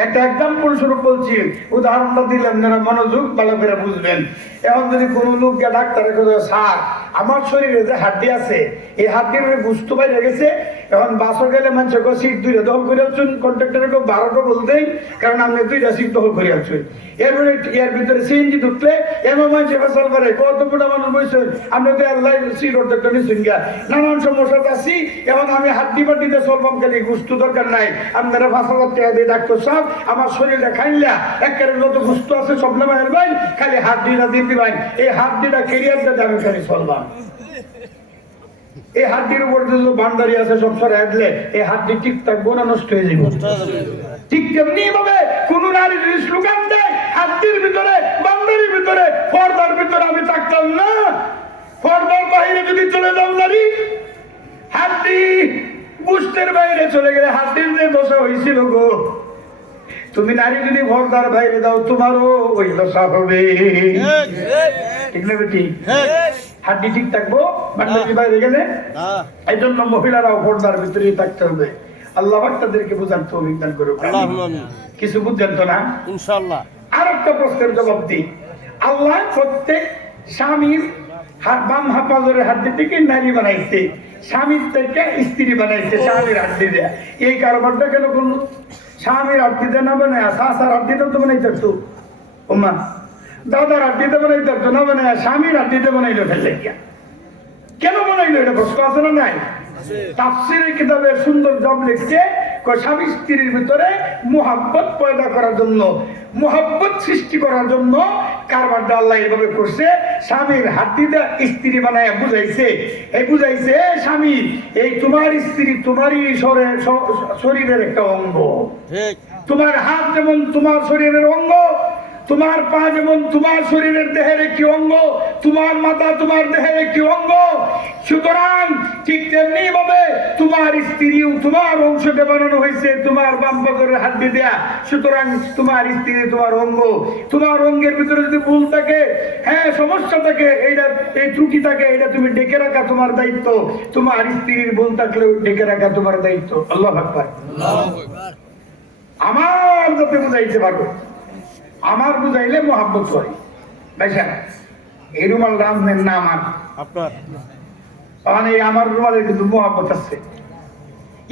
একটা এক্সাম্পল স্বরূপ বলছি, উদাহরণটা দিলে আপনারা মনোযোগ ভালো করে বুঝবেন। এখন যদি কোনো লোককে ডাক্তারে কথা, স্যার আমার শরীরে যে হাড্ডি আছে এই হাড্ডির গুস্ত বাইরে গেছে, এখন বাসও গেলে মানুষের সিট দুইটা দখল করে আসছেন, কন্ট্রাক্টরের 12টা বলতেই, কারণ আপনি 2টা সিট দখল করে আসছেন। এরপরে এর ভিতরে সিএনজি ঢুকলে এমন মানুষের ফেসাল করে কত মোটা মানুষ বলছেন, আপনি তো আল্লাহ সিট অর্ধেকটা নিচ্ছেন গিয়া, নানান সমস্যা আছি। এখন আমি হাড্ডি বাড্ডিতে চলবাম, খালি গুস্ত দরকার নাই, আপনারা 5,000 টাকা দিয়ে ডাক্তার সাহেব আমার শরীরে খাইলা একেবারে যত গুস্ত আছে সব নামা হেলবেন, খালি হাড্ডিটা দিতে পারেন, এই হাড্ডিটা কেরিয়ারটা যাবে খালি চলবাম। এই হাড্ডির উপর যে বান্দারি আছে সব সরাই দিলে এই হাড্ডি ঠিক থাকবো না নষ্ট হয়ে যাবে। ঠিক তেমনি ভাবে কোন নারীর স্লোগান দেয় হাড্ডির ভিতরে বান্দারির ভিতরে পর্দার ভিতরে আমি থাকতাম না, পর্দার বাইরে যদি চলে যাও নারী, হাড্ডি বুঝতের বাইরে চলে গেলে হাড্ডির যে দশা হয়েছিল গো, তুমি নারী যদি পর্দার বাইরে দাও তোমারও ওই দশা হবে। ঠিক না বেটি? হাড্ডি ঠিক থাকবো বান্দারির বাইরে গেলে। এই জন্য মহিলারাও পর্দার ভিতরেই থাকতে হবে। আল্লাহ তাদেরকে বোঝার তৌফিক দান করুক। কিছু বুঝছেন তো না? ইনশাআল্লাহ। আর একটা প্রশ্নের জবাব দিই। আল্লাহ প্রত্যেক স্বামীর বাম হাফাজরের হাড্ডি থেকে নারী বানাইছে, স্বামীর থেকে স্ত্রী বানাইছে স্বামীর হাড্ডি দেয়া। এই কারবারটা কেন করলো? স্বামীর হাড্ডিতে না বানায় শাশার হাড্ডিতেও তো বানাইতে পারতো, ওমা দাদার হাড্ডিতে বানাইতে পারতো না, বানায় স্বামীর হাড্ডিতে বানাইলো ফেললে গিয়া। কেন বানাইলো? এটা প্রশ্ন আছে না নাই? তাফসীরের কিতাবে সুন্দর জব লিখছে, স্বামী স্ত্রীর ভিতরে মুহাব্বত পয়দা করার জন্য, মুহাব্বত সৃষ্টি করার জন্য কারবারটা আল্লাহ এভাবে করছে। স্বামীর হাড্ডিটা স্ত্রী বানায় বুঝাইছে, এই বুঝাইছে স্বামী এই তোমার স্ত্রী তোমারই শরীরের একটা অঙ্গ। তোমার হাত যেমন তোমার শরীরের অঙ্গ, তোমার পা যেমন তোমার শরীরের দেহের একটি অঙ্গ, তোমার মাথা তোমার দেহের একটি অঙ্গ, সুতরাং ঠিক তেমনি ভাবে তোমার স্ত্রীও তোমার অংশকে বানানো হয়েছে তোমার বাম পাজরের হাড্ডি দেয়া। সুতরাং তোমার স্ত্রী তোমার অঙ্গ, তোমার অঙ্গের ভিতরে যদি ভুল থাকে, হ্যাঁ সমস্যা থাকে, এইটা এই ত্রুটি থাকে, এটা তুমি ডেকে রাখা তোমার দায়িত্ব। তোমার স্ত্রীর ভুল থাকলেও ডেকে রাখা তোমার দায়িত্ব। আল্লাহু আকবার। আমার যাতে বুঝাইতে পারবো, আমার বুঝাইলে মোহাব্বত হয়। ভাইসা এই রুমাল রামনের না আমার আপনার, কারণ এই আমার রুমালের কিন্তু মোহাব্বত আছে।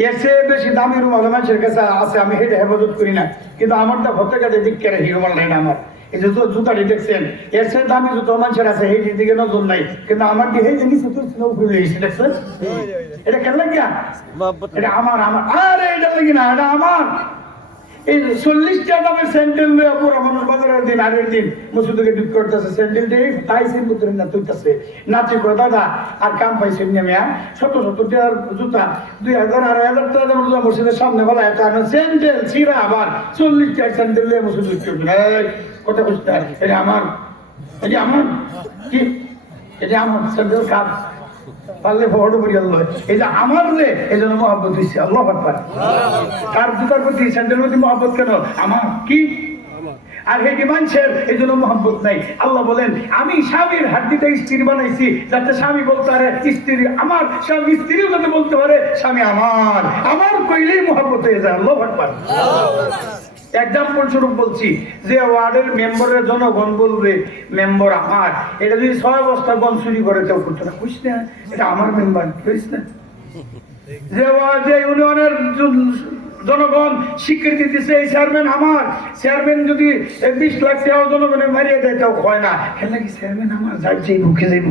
এর চেয়ে বেশি দামি রুমাল মানুষের কাছে আছে, আমি হেঁটে হেফাজত করি না, কিন্তু আমারটা ভর্তে কাছে দিক কেড়ে রুমাল নেই আমার। এই যে জুতাটি দেখছেন, এর চেয়ে দামি জুতো মানুষের আছে, হেঁটির দিকে নজর নাই, কিন্তু আমার দিয়ে হেঁটে নিচে দেখছেন। এটা কেন লাগিয়া? এটা আমার আমার আরে এটা লাগি না, এটা আমার। এই 40 দামের স্যান্ডেল লইয়া পুরো মানুষ বাজারের দিন আগের দিন মসজিদকে ডিপ করতেছে, স্যান্ডেল দিয়ে তাই সিন ভিতরে না তুইতেছে নাচি করে দাদা আর কাম পাইছেন নেমে শত শত টাকার জুতা 2000 2,500 টাকা দামের জুতা মসজিদের সামনে বলা একটা স্যান্ডেল ছিঁড়া, আবার 40 টাকার স্যান্ডেল লইয়া মসজিদ কথা বুঝতে এটা আমার, এটা আমার কি, এটা আমার স্যান্ডেল কাপ পারলে বড় করি আল্লাহ, এই যে আমার রে এই জন্য মহব্বত দিচ্ছে। আল্লাহ আকবার। কার জুতার প্রতি স্যান্ডেলের প্রতি মহব্বত কেন? আমার কি আর হেঁটে মানুষের এই জন্য মহব্বত নাই। আল্লাহ বলেন আমি স্বামীর হাড্ডিতে স্ত্রী বানাইছি যাতে স্বামী বলতে পারে স্ত্রী আমার, স্বামী স্ত্রীও যাতে বলতে পারে স্বামী আমার, আমার কইলেই মহব্বত হয়ে যায়। আল্লাহু আকবার। এক্সাম্পল স্বরূপ বলছি, যে ওয়ার্ডের মেম্বারের জনগণ বলবে মেম্বার আমার, এটা যদি 6 বস্তা গম চুরি করে কেউ করতো না, বুঝ না এটা আমার মেম্বার, বুঝিস না? যে ইউনিয়নের জনগণ স্বীকৃতি দিচ্ছে এই চেয়ারম্যান আমার, চেয়ারম্যান যদি 20 লাখ টাকা জনগণের মারিয়ে দেয় তাও হয় না, খেলে কি চেয়ারম্যান আমার যাই মুখে যাইব,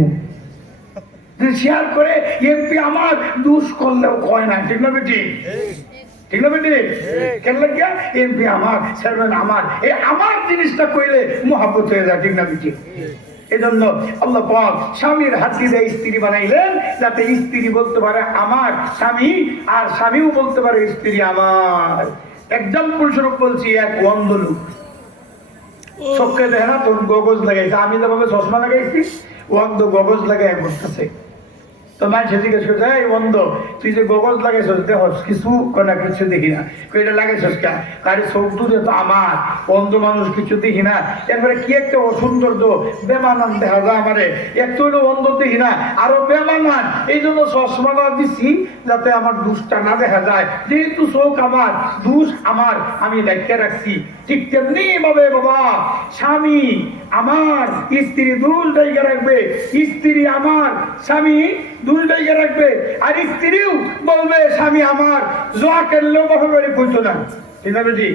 শেয়ার করে এমপি আমার দুষ করলেও হয় না, ঠিক না বেটি? ঠিক না বেটি? কেন লাগিয়া এমপি আমার, চেয়ারম্যান আমার, এই আমার জিনিসটা কইলে মহাব্বত হয়ে যায়, ঠিক না বেটি? এই জন্য আল্লাহ পাক স্বামীর হাত দিয়ে স্ত্রী বানাইলেন, যাতে স্ত্রী বলতে পারে আমার স্বামী, আর স্বামীও বলতে পারে স্ত্রী আমার। এক্সাম্পল স্বরূপ বলছি, এক অন্ধ লোক চোখে দেখে না, তোর গগজ লাগাইছে, আমি যেভাবে চশমা লাগাইছি অন্ধ গগজ লাগাই বসতেছে। তো মানুষ জিজ্ঞেস করছে, এই অন্ধ তুই যে গগজ লাগাইছস দেখ কিছু না, কিছু দেখি না, এটা লাগাইছস কে? কারি চোখ দুধে তো আমার, অন্ধ মানুষ কিছু দেখি না, এরপরে কি একটা অসৌন্দর্য বেমানান দেখা যায় আমারে, একটু হইলেও অন্ধ দেখি না, আরো বেমানান, এই জন্য চশমাটা দিচ্ছি যাতে আমার দুষটা না দেখা যায়, যেহেতু চোখ আমার, দুষ আমার, আমি রেখে রাখছি। ঠিক তেমনি ভাবে বাবা, স্বামী আমার, স্ত্রী দুল জায়গা রাখবে, স্ত্রী আমার, স্বামী দুল জায়গা রাখবে, আর স্ত্রীও বলবে স্বামী আমার, জোয়া করলেও বাবা বাড়ি বুঝতো না, ঠিক না বেটি?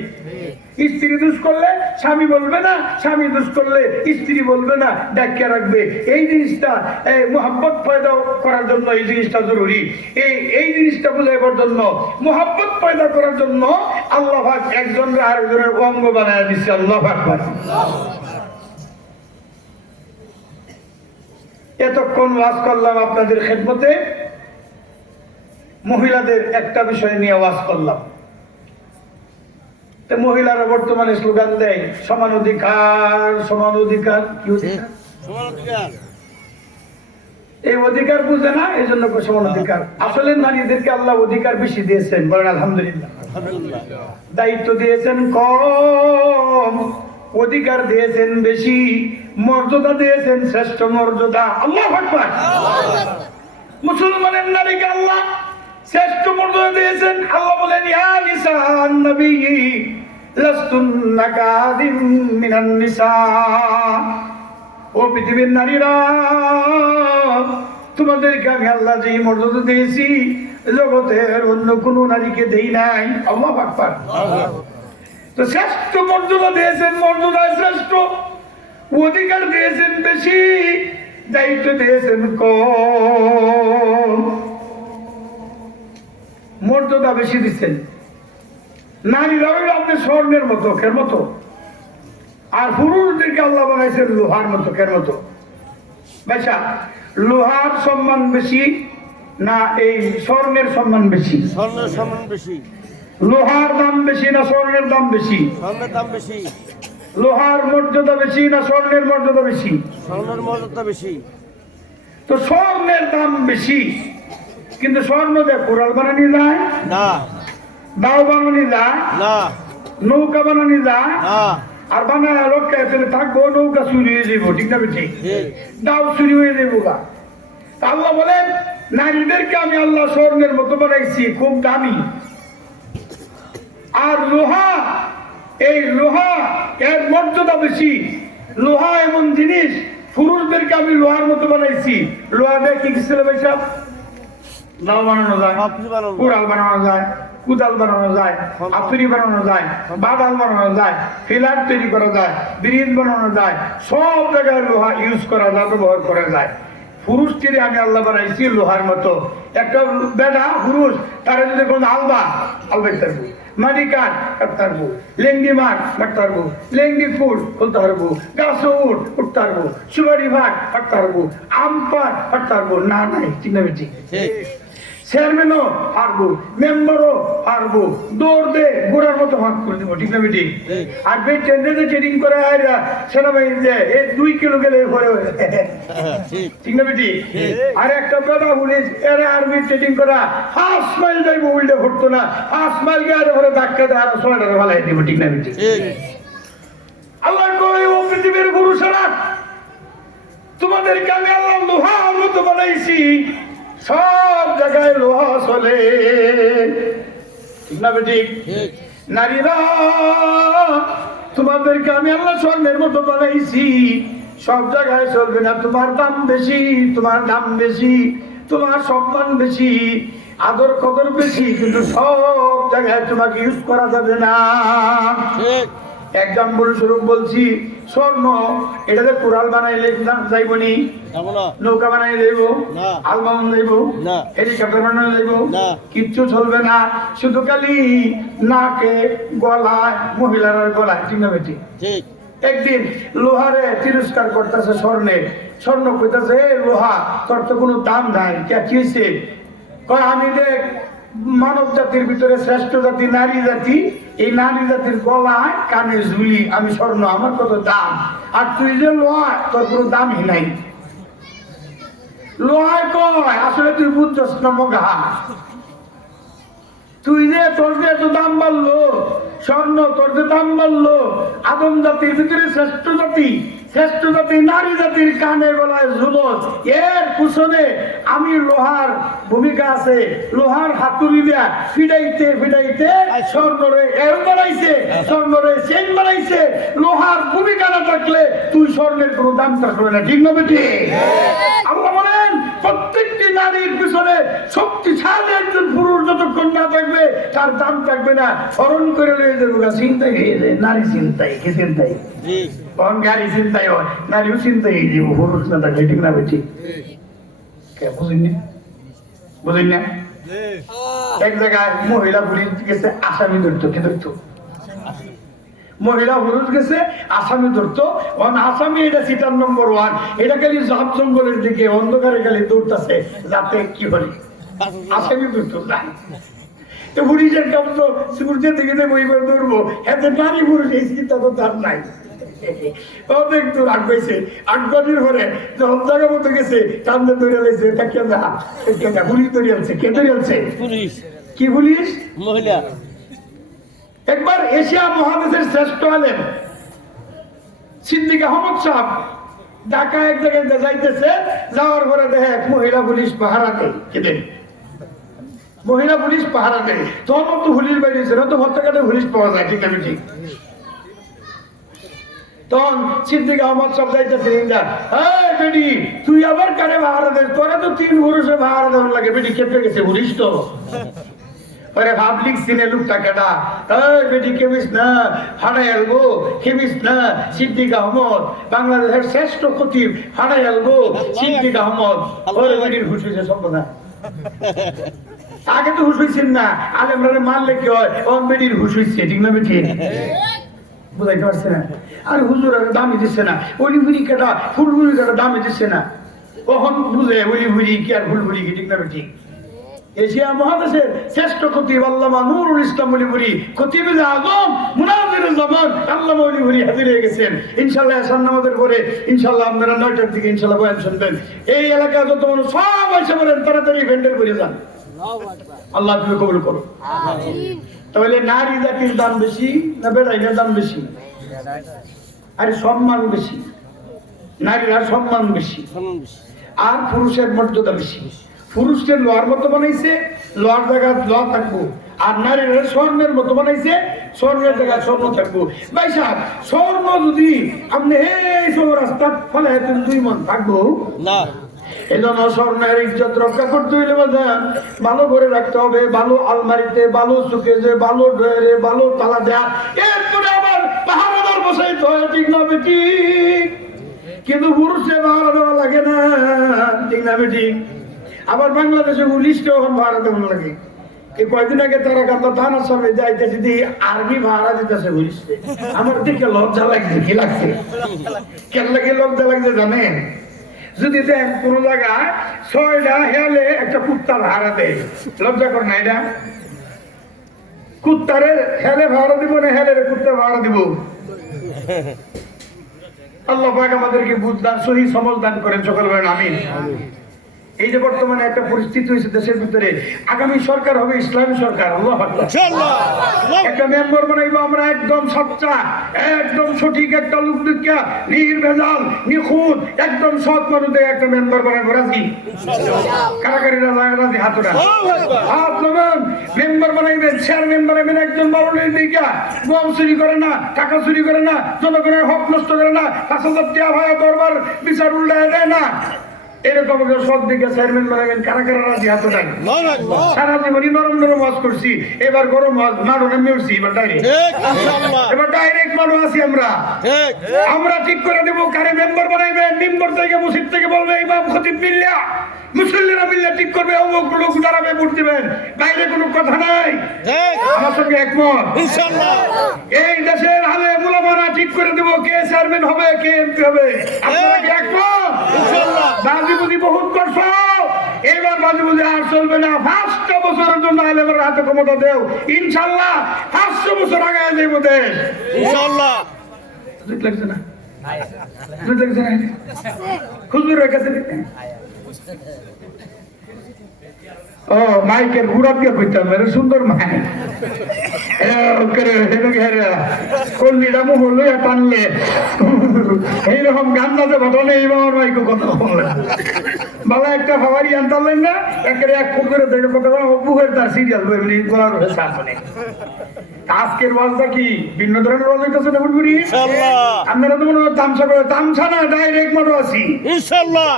স্ত্রী দুষ করলে স্বামী বলবে না, স্বামী দুষ করলে স্ত্রী বলবে না, ডাকিয়ে রাখবে। এই জিনিসটা মোহাব্বত পয়দা করার জন্য এই জিনিসটা জরুরি। এই জিনিসটা বুঝাইবার জন্য, মোহাব্বত পয়দা করার জন্য আল্লাহ পাক একজনের আরেকজনের অঙ্গ বানায় দিচ্ছে। আল্লাহ আকবার। এতক্ষণ ওয়াজ করলাম আপনাদের খেদমতে, মহিলাদের একটা বিষয় নিয়ে ওয়াজ করলাম। মহিলারা বর্তমানে স্লোগান দেয় সমান অধিকার, সমান অধিকার। কি অধিকার? এই অধিকার বুঝে না, এই জন্য সমান অধিকার। আসলে নারীদেরকে আল্লাহ অধিকার বেশি দিয়েছেন, বলেন আলহামদুলিল্লাহ। দায়িত্ব দিয়েছেন কম, অধিকার দিয়েছেন বেশি, মর্যাদা দিয়েছেন শ্রেষ্ঠ মর্যাদা। আল্লাহু আকবার। মুসলমানের নারীকে আল্লাহ শ্রেষ্ঠ মর্যাদা দিয়েছেন। আল্লাহ বলেন, ইয়া নিসান নবী লাস্তুন্না কাদিম মিনান নিসা, ও পৃথিবীর নারীরা, তোমাদেরকে আমি আল্লাহ যে মর্যাদা দিয়েছি জগতের অন্য কোন নারীকে দেই নাই। আল্লাহু আকবার। তো শ্রেষ্ঠ মর্যাদা দিয়েছেন, মর্যাদায় শ্রেষ্ঠ, অধিকার দিয়েছেন বেশি, দায়িত্ব দিয়েছেন কম, মর্যাদা বেশি দিচ্ছেন। নারীরা হইল আপনি স্বর্ণের মতো, কের মতো, আর পুরুষদেরকে আল্লাহ বানাইছেন লোহার মতো, কের মতো। বেশা লোহার সম্মান বেশি না এই স্বর্ণের সম্মান বেশি? স্বর্ণের সম্মান বেশি। লোহার দাম বেশি না স্বর্ণের দাম বেশি? স্বর্ণের দাম বেশি। লোহার মর্যাদা বেশি না স্বর্ণের মর্যাদা বেশি? স্বর্ণের মর্যাদা বেশি। তো স্বর্ণের দাম বেশি, কিন্তু স্বর্ণ দিয়ে কোরাল বানানি যায় না, দাও বানানি যায় না, নৌকা বানানি যায় না, আর বানায় লোকটা এখানে থাকবো, নৌকা চুরি হয়ে যাবো, ঠিক না বেঠিক? দাও চুরি হয়ে যাবো গা। আল্লাহ বলেন নারীদেরকে আমি আল্লাহ স্বর্ণের মতো বানাইছি, খুব দামি। আর লোহা, এই লোহা এর মর্যাদা বেশি। লোহা এমন জিনিস, পুরুষদেরকে আমি লোহার মতো বানাইছি। লোহা দিয়ে কি ছিল ভাই সাহেব? নাও বানানো যায়, কুড়াল বানানো যায়, কুদাল বানানো যায়, আফুরি বানানো যায়, বাদাল বানানো যায়, ফিলার তৈরি করা যায়, ব্রিজ বানানো যায়, সব জায়গায় লোহা ইউজ করা যায়, ব্যবহার করা যায়। পুরুষটিরে আমি আল্লাহ বানাইছি লোহার মতো। একটা বেড়া পুরুষ, তারা যদি কোনো আলবা আলবাই থাকবো, মাটি কাঠ কাটতে পারবো, লেঙ্গি মাঠ কাটতে পারবো, লেঙ্গি ফুল খুলতে পারবো, গাছ উঠ উঠতে পারবো, সুপারি ভাগ কাটতে পারবো, আম পাট কাটতে পারবো। না নাই, ঠিক না বেটি? চেয়ারম্যানও পারবো, মেম্বারও পারবো, দৌড় দে গোড়ার মতো ভাগ করে দেবো, ঠিক না বেটি? আর ট্রেনিং করে সেনাবাহিনী যে 2 কিলো গেলে ঘরে, ঠিক না বেটি? আর একটা বেড়া পুলিশ এরা আর্মি ট্রেনিং করা 5 মাইল যাইবো, উল্টে ঘুরতো না, 5 মাইল গিয়ে আর ঘরে ধাক্কা দেয় আর 6 টাকা ফেলাই দিব, ঠিক না বেটি? আল্লাহ কই, ও পৃথিবীর পুরুষেরা, তোমাদেরকে আমি আল্লাহ লোহার মতো বানাইছি, সব জায়গায় লোহা চলে, ঠিক না বেটি? নারীরা তোমাদেরকে আমি আল্লাহ স্বর্ণের মতো বানাইছি, সব জায়গায় চলবে না। তোমার দাম বেশি, তোমার দাম বেশি, তোমার সম্মান বেশি, আদর কদর বেশি, কিন্তু সব জায়গায় তোমাকে ইউজ করা যাবে না। ঠিক এক্সাম্পল স্বরূপ বলছি, স্বর্ণ এটাতে কুড়াল বানাইলে যাইবনি, যাবো না নৌকা বানাই যাইব, না। আলবাম যাইব, না। হেলিকপ্টার বানানো যাইব, না। কিচ্ছু চলবে না। শুধু খালি নাকে, গলায়, মহিলার গলায়, ঠিক না বেটি? ঠিক একদিন লোহারে তিরস্কার করতেছে স্বর্ণে, স্বর্ণ কইতাছে এ লোহা, তোর তো কোনো দাম নাই, কে কি হয়েছে? কয় আমি দেখ মানব জাতির ভিতরে শ্রেষ্ঠ জাতি নারী জাতি, এই নারী জাতির গলায় কানে ঝুলি, আমি স্বর্ণ, আমার কত দাম, আর তুই যে লোহা, তোর কোনো দামই নাই। লোহায় কয় আসলে তুই বুঝছস না মগা, তুই যে তোর যে এত দাম বাড়লো, স্বর্ণ তোর যে দাম বাড়লো, আদম জাতির ভিতরে শ্রেষ্ঠ জাতি, শ্রেষ্ঠ জাতি নারী জাতির কানে গলায় ঝুলস, এর পিছনে আমি লোহার ভূমিকা আছে। লোহার হাতুড়ি দিয়া ফিডাইতে ফিডাইতে স্বর্ণরে এর বানাইছে, স্বর্ণরে চেন বানাইছে। লোহার ভূমিকা না থাকলে তুই স্বর্ণের কোনো দাম থাকবে না, ঠিক না বেটি? আল্লাহ বলেন প্রত্যেকটি নারীর পিছনে শক্তিশালী একজন পুরুষ যতক্ষণ না থাকবে তার দাম থাকবে না। স্মরণ করে লয়ে যাবো, চিন্তাই হয়ে যায়, নারী চিন্তাই, কে চিন্তাই? ঠিক কোন গাড়ি চিন্তাই হয়, নারীও চিন্তাই হয়ে যাবো, পুরুষ না থাকবে, ঠিক না বেটি? কে বুঝেন না? বুঝেন না? এক জায়গায় মহিলা পুলিশ গেছে আসামি ধরতো, কে ধরতো? মহিলা পুরুষ গেছে আসামি ধরতো, আসামি এটা সিটার নম্বর 1, এটা খালি জাপ জঙ্গলের দিকে অন্ধকারে খালি দৌড়তেছে যাতে কি বলে আসামি ধরতো না। তো পুলিশের কাম তো সূর্যের দিকে বইবার ধরবো, এতে নারী পুরুষ এই চিন্তা তো তার নাই। একটু রাগ পাইছে, 8 বছর পরে যখন জায়গা মতো গেছে কান্দে ধরে লেছে, পুলিশ ধরে আনছে, কে ধরে আনছে? পুলিশ কি পুলিশ? মহিলা একবার এশিয়া মহাদেশের শ্রেষ্ঠ আলেম সিদ্দিক আহমদ সাহেব ঢাকা এক জায়গায় যাইতেছে, যাওয়ার পরে দেখে এক মহিলা পুলিশ পাহারা দেয়, কেদেন মহিলা পুলিশ পাহারা দেয়। তখন তো পুলিশ বেরিয়েছে না, তো হত্যাকাণ্ডে পুলিশ পাওয়া যায়, ঠিক না ঠিক? তখন সিদ্দিক আহমদ সাহেব যাইতেছে, বেটি তুই আবার কারে পাহারা দেয়? তোরা তো 3 পুরুষে পাহারা দেওয়ার লাগে, বেটি কেঁপে গেছে পুলিশ তো। পরে পাবলিক সিনে লোকটা কেটা, বেটি কেমিস না, হাড়াই আলবো কেমিস না, সিদ্দিক আহমদ বাংলাদেশের শ্রেষ্ঠ খতিব, হাড়াই আলবো সিদ্দিক আহমদ। ওরে বেটির হুশ হয়েছে সব না, আগে তো হুশ হয়েছেন না, আলেমরা মারলে কি হয়, ওর বেটির হুশ হয়েছে, ঠিক না বেটি? বুঝাইতে পারছে না? আর হুজুর আর দামি দিচ্ছে না, ওলি ভুড়ি কাটা ফুলগুড়ি কাটা দামি দিচ্ছে না, কখন বুঝে ওলি ভুড়ি কি আর ফুলগুড়ি কি, ঠিক না বেটি? এশিয়া মহাদেশের শ্রেষ্ঠ খতিব আল্লামা নুরুল ইসলাম অলিপুরি, খতিব আজম মুনাজির জামান আল্লামা অলিপুরি হাজির হয়ে গেছেন। ইনশাআল্লাহ আসার নামাজের পরে ইনশাআল্লাহ আপনারা 9টার দিকে ইনশাআল্লাহ বয়ান শুনবেন। এই এলাকা যত মানুষ সব এসে বলেন তাড়াতাড়ি ভেন্ডেল করে যান, আল্লাহ তুমি কবুল করো। তাহলে নারী জাতির দাম বেশি না বেড়াইনের দাম বেশি? আরে সম্মান বেশি, নারীরা সম্মান বেশি, সম্মান বেশি, আর পুরুষের মর্যাদা বেশি। পুরুষকে লোহার মতো বানাইছে, লোহার জায়গায় লোহা থাকবো, আর নারীরা স্বর্ণের মতো বানাইছে, স্বর্ণের জায়গায় স্বর্ণ থাকবো। ভাই সাহেব, স্বর্ণ যদি আপনি এই সব রাস্তা ফলে 2 মণ থাকবো না। এজন্য স্বর্ণের ইজ্জত রক্ষা করতে হইলে বাজান ভালো করে রাখতে হবে, ভালো আলমারিতে, ভালো সুকেজে, ভালো ড্রয়ারে, ভালো তালা দেয়া, এরপরে আবার পাহারাদার বসাইতে হয়, ঠিক না বেটি? কিন্তু পুরুষে পাহারা দেওয়া লাগে না, ঠিক না বেটি? আবার বাংলাদেশে পুলিশকেও এখন ভাড়া দেওয়া লাগে। এই কয়দিন আগে তারা কান্দা থানার সামনে যাইতেছে, দিয়ে আর্মি ভাড়া দিতেছে পুলিশকে। আমার দিকে লজ্জা লাগছে, কি লাগছে? কেন লাগে লজ্জা লাগছে জানেন? যদি দেন কোন জায়গায় 6টা হেলে একটা কুত্তা ভাড়া দেয়, লজ্জা কর না? এটা কুত্তারে হেলে ভাড়া দিব না হেলে কুত্তা ভাড়া দিব? আল্লাহ পাক আমাদেরকে বুঝদান সহি সমঝ দান করেন, সকল বলেন আমিন। এই যে বর্তমানে একটা পরিস্থিতি হয়েছে দেশের ভিতরে, আগামী সরকার হবে ইসলামী সরকার। আল্লাহু আকবার। ইনশাআল্লাহ। একটা মেম্বার বানাইবো আমরা একদম সচ্চা, একদম সঠিক একটা লোক দেখিয়া, নির্ভেজাল নিখুঁত একদম সৎ মানুষদের একটা মেম্বার বানাইবো। রাজি? কারাগারি রাজি? হাত ওঠা, হাত নামান। মেম্বার বানাইবেন, চেয়ারম্যান বানাইবেন একজন বারণের দিকা, গম চুরি করে না, টাকা চুরি করে না, জনগণের হক নষ্ট করে না, 5,000 টাকা ভাড়া দরবার বিচার উল্টায় দেয় না, এরকম সব দিকে চেয়ারম্যান বানাবেন। কারা কারা রাজি? হাত ওঠান। সারা জীবনই নরম নরম ওয়াজ করছি, এবার গরম মারো নেমে উঠছি, এবার ডাইরেক্ট। এবার ডাইরেক্ট মারো আছি আমরা। আমরা ঠিক করে দেবো কারে মেম্বার বানাইবেন। মেম্বার থেকে মসজিদ থেকে বলবে ইমাম খতিব মিল্লা, মুসল্লিরা মিল্লা ঠিক করবে, অমুক লোক দাঁড়াবে, ভোট দিবেন। বাইরে কোনো কথা নাই। আমার সঙ্গে একমত ইনশাআল্লাহ। এই দেশের আলেম উলামারা ঠিক করে দেবো কে চেয়ারম্যান হবে, কে এমপি হবে। আপনারা কি একমত? ইনশাআল্লাহ। বাজিবুজি বহুত করছো, এবার বাজিবুজি আর চলবে না। 5টা বছরের জন্য আলেমের হাতে ক্ষমতা দেও, ইনশাআল্লাহ 500 বছর আগে যাইব দেশ। ইনশাআল্লাহ। বুঝ লাগছে না? বুঝ লাগছে না? হুজুরের কাছে ও মাইকের ঘুরা দিয়ে কইতাম, এর সুন্দর মাইক কল্লিটা মুখ লইয়া টানলে এইরকম গান নাচে ঘটনা। এই বাবার মাইকে কথা বললেন বাবা, একটা খাবারই আনতালেন না, একের এক ফুট করে দেখে কথা বলা বুকের তার সিরিয়াল এমনি গোলা করে সামনে। আজকের ওয়াজটা কি ভিন্ন ধরনের ওয়াজ হইতেছে না? বুড়বুড়ি ইনশাআল্লাহ। আপনারা তো মনে হয় তামসা করে, তামসা না, ডাইরেক্ট মারো আছি। ইনশাআল্লাহ।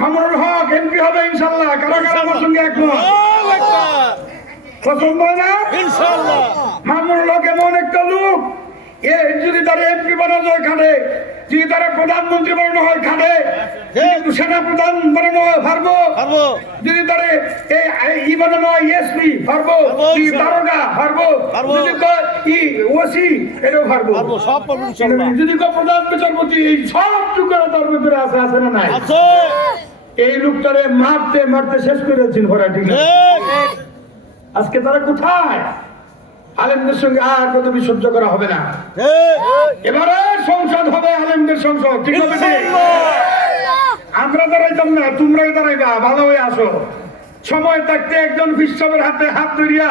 মামুনুল হক এমপি হবে ইনশাআল্লাহ। কারা কারা আমার সঙ্গে একমত? আল্লাহু আকবার। পছন্দ হয় না? ইনশাআল্লাহ। মামুনুল হক এমন একটা লোক, এ যদি তারা এমপি বানানো হয় খাটে, যদি তারা প্রধানমন্ত্রী বানানো হয় খাটে, সেনা প্রধান বানানো হয় পারবো, পারবো। যদি তারা ই বানানো হয় এসপি পারবো, দারোগা পারবো, পারবো। যদি ওসি এটাও পারবো, পারবো, সব পারবো ইনশাআল্লাহ। যদি প্রধান বিচারপতি, এই সব যুগের তার ভিতরে আছে, আছে না নাই? আছে। এই লোকটারে মারতে মারতে শেষ করেছেন ভরা। ঠিক না? ঠিক। আজকে তারা কোথায়? আলেমদের সঙ্গে আর কতদিন সহ্য করা হবে না। ঠিক। এবারে সংসদ হবে আলেমদের সংসদ। ঠিক হবে? আমরা দাঁড়াইতাম না, তোমরাই দাঁড়াইবা। ভালো হয়ে আসো। সময় থাকতে একজন বিশ্ববের হাতে হাত ধরিয়া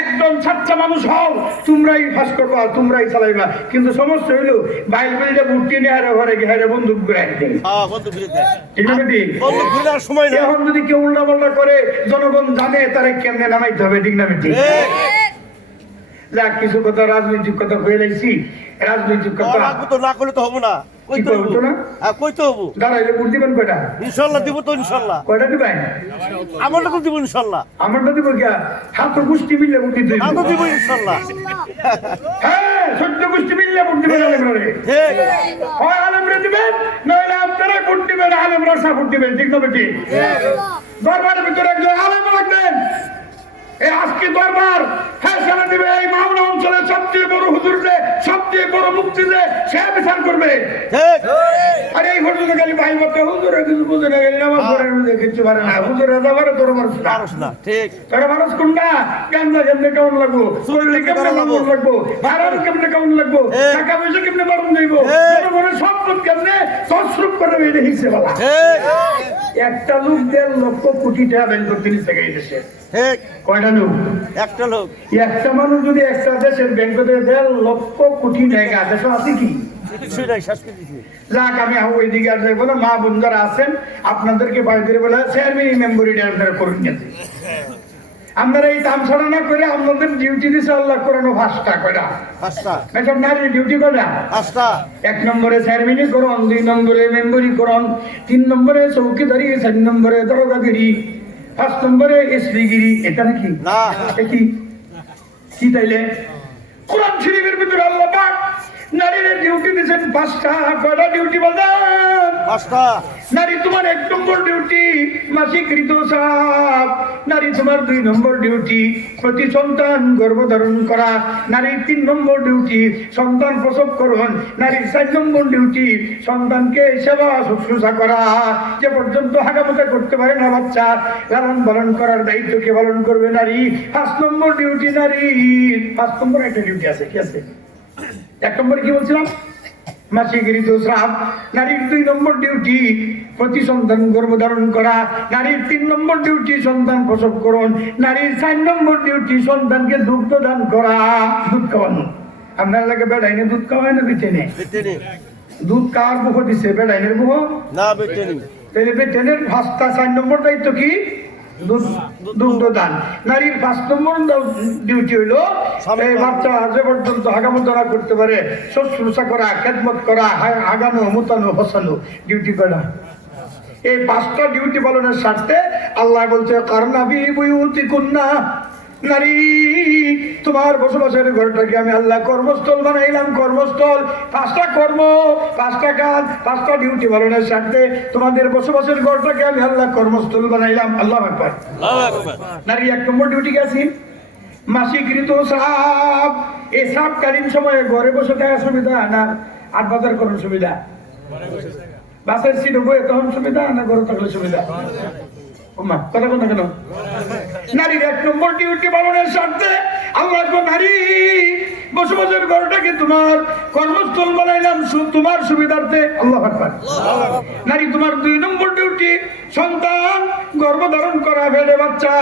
একদম সাচ্চা মানুষ হও, তোমরাই ফাঁস করবা, তোমরাই চালাইবা। কিন্তু সমস্যা হইলো বাইল বেলটা বুটকে নিয়ে হারে ঘরে গিয়ে হারে বন্দুক ঘুরে দেয়। বন্ধু ঘুরে দেয়। ঠিক না বেটি? বন্ধু ঘুরে আর সময় নেই। এখন যদি কেউ উল্টা পাল্টা করে, জনগণ জানে তারা কেমনে নামাইতে হবে। ঠিক না বেটি? ঠিক। যাক, কিছু কথা রাজনৈতিক কথা হয়ে লাইছি। রাজনৈতিক কথা রাখবো তো, না করলে তো হবো না। কইতে কি করবো হবো না? হ্যাঁ, কইতে হবো। দাঁড়াইলে ভোট দিবেন কয়টা? ইনশাআল্লাহ দিব তো, ইনশাআল্লাহ। কয়টা দিবেন? আমারটা তো দিব ইনশাআল্লাহ। আমারটা দিব কে? ছাত্র গোষ্ঠী মিললে ভোট দিতে আমি তো দিব ইনশাআল্লাহ। হ্যাঁ, সত্য গোষ্ঠী মিললে ভোট দিবেন আলেমরা। ঠিক। হয় আলেমরা দিবেন, নইলে আপনারাই ভোট দিবেন, আলেমরা সাপোর্ট দিবেন। ঠিক না বেটি? দরবারের ভিতরে একজন আলেম রাখবেন। এই আজকে দরবার ফেসলা দিবে এই মাওনা অঞ্চলের সবচেয়ে বড় হুজুরকে, সবচেয়ে বড় মুক্তিতে সে বিচার করবে। ঠিক। আরে এই ঘটনা খালি ভাই মতো হুজুরে কিছু বুঝে না গেলে আমার ঘরের মধ্যে কিছু পারে না। হুজুর রাজা পারে, তোর মানুষ না। পারস না। ঠিক। তোরা মানুষ কোনটা? কেমনে কেমনে কেমন লাগবো, শরীরে কেমনে কেমন লাগবো, ভাড়ার কেমনে কেমন লাগবো, টাকা পয়সা কেমনে বারণ যাইবো, জনগণের সম্পদ কেমনে তছরূপ করে এটা হিসেবে বলা। ঠিক। একটা লোক 1.5 লক্ষ কোটি টাকা ব্যাংক করতে নিচ্ছে এই দেশে। ঠিক। কয়টা লোক? একটা লোক। একটা মানুষ যদি একটা দেশের ব্যাংক থেকে 1.5 লক্ষ কোটি টাকা দেশে আছে কি? কিছুই নাই, শেষ করে দিছি। যাক, আমি ওইদিকে আর যাইবো না। মা বোন যারা আছেন আপনাদেরকে বাড়ি করে বলে চেয়ারম্যান মেম্বরি করুন গেছে। আপনারা এই তামসাড়া না করে আপনাদের ডিউটি দিচ্ছে আল্লাহ করানো 5টা। কয়টা? 5টা। এসব নারীর ডিউটি কয়টা? 5টা। 1 নম্বরে চেয়ারম্যানই করুন, 2 নম্বরে মেম্বরি করুন, 3 নম্বরে চৌকিদারি, 4 নম্বরে দরগাগিরি, 5 নম্বরে এসপিগিরি। এটা নাকি না। কি কি তাইলে কোরআন শরীফের ভিতরে আল্লাহ পাক নারীর ডিউটি দিয়েছেন 5টা। কয়টা ডিউটি বলেন? 5টা। নারী তোমার 1 নম্বর ডিউটি মাসিক ঋতুস্রাব। নারী তোমার 2 নম্বর ডিউটি প্রতি সন্তান গর্ভধারণ করা। নারীর 3 নম্বর ডিউটি সন্তান প্রসব করুন। নারীর 4 নম্বর ডিউটি সন্তানকে সেবা শুশ্রূষা করা। যে পর্যন্ত হাঁটামোটা করতে পারে না বাচ্চা, লালন পালন করার দায়িত্বকে পালন করবে নারী। 5 নম্বর ডিউটি নারীর। 5 নম্বর একটা ডিউটি আছে। কি আছে? 1 নম্বরে কি বলছিলাম? মাসিক ঋতুস্রাব। নারীর 2 নম্বর ডিউটি প্রতি সন্তান গর্ভধারণ করা। নারীর 3 নম্বর ডিউটি সন্তান প্রসবকরণ। নারীর 4 নম্বর ডিউটি সন্তানকে দুগ্ধ দান করা, দুধ খাওয়ানো। আপনার এলাকায় বেড়াইনে দুধ খাওয়ায় না বেটেনে? বেটেনি দুধ কার মুখ দিছে? বেড়াইনের মুখ। না বেটেনি তাহলে বেটেনের 4 নম্বর দায়িত্ব কি? দুগ্ধ দান। নারীর 5 নম্বর ডিউটি হইলো এই বাচ্চা যে পর্যন্ত হাগামোচনা করতে পারে, শুশ্রূষা করা, খেদমত করা, হাগানো, মুতানো, ফসানো ডিউটি করা। এই 5টা ডিউটি পালনের স্বার্থে আল্লাহ বলছে কারনাবি বুয়ুতিকুন্না, নারী তোমার বসবাসের ঘরটাকে আমি আল্লাহ কর্মস্থল বানাইলাম। কর্মস্থল 5টা কর্ম, 5টা কাজ, 5টা ডিউটি পালনের স্বার্থে তোমাদের বসবাসের ঘরটাকে আমি আল্লাহ কর্মস্থল বানাইলাম। আল্লাহু আকবার। নারী 1 নম্বর ডিউটি গেছি মাসিক ঋতুস্রাব। এই স্রাবকালীন সময়ে ঘরে বসে থাকা সুবিধা না আট বাজার করার সুবিধা? বাসের সিট বয়ে তখন সুবিধা না ঘরে থাকলে সুবিধা? ওমা কথা কথা কেন? নারীর 1 নম্বর ডিউটি পালনের স্বার্থে আল্লাহ নারী বসবাসের ঘরটাকে তোমার কর্মস্থল বানাইলাম তোমার সুবিধার্থে। আল্লাহু আকবার। নারী তোমার 2 নম্বর ডিউটি সন্তান গর্ভধারণ করা, ফেলে বাচ্চা।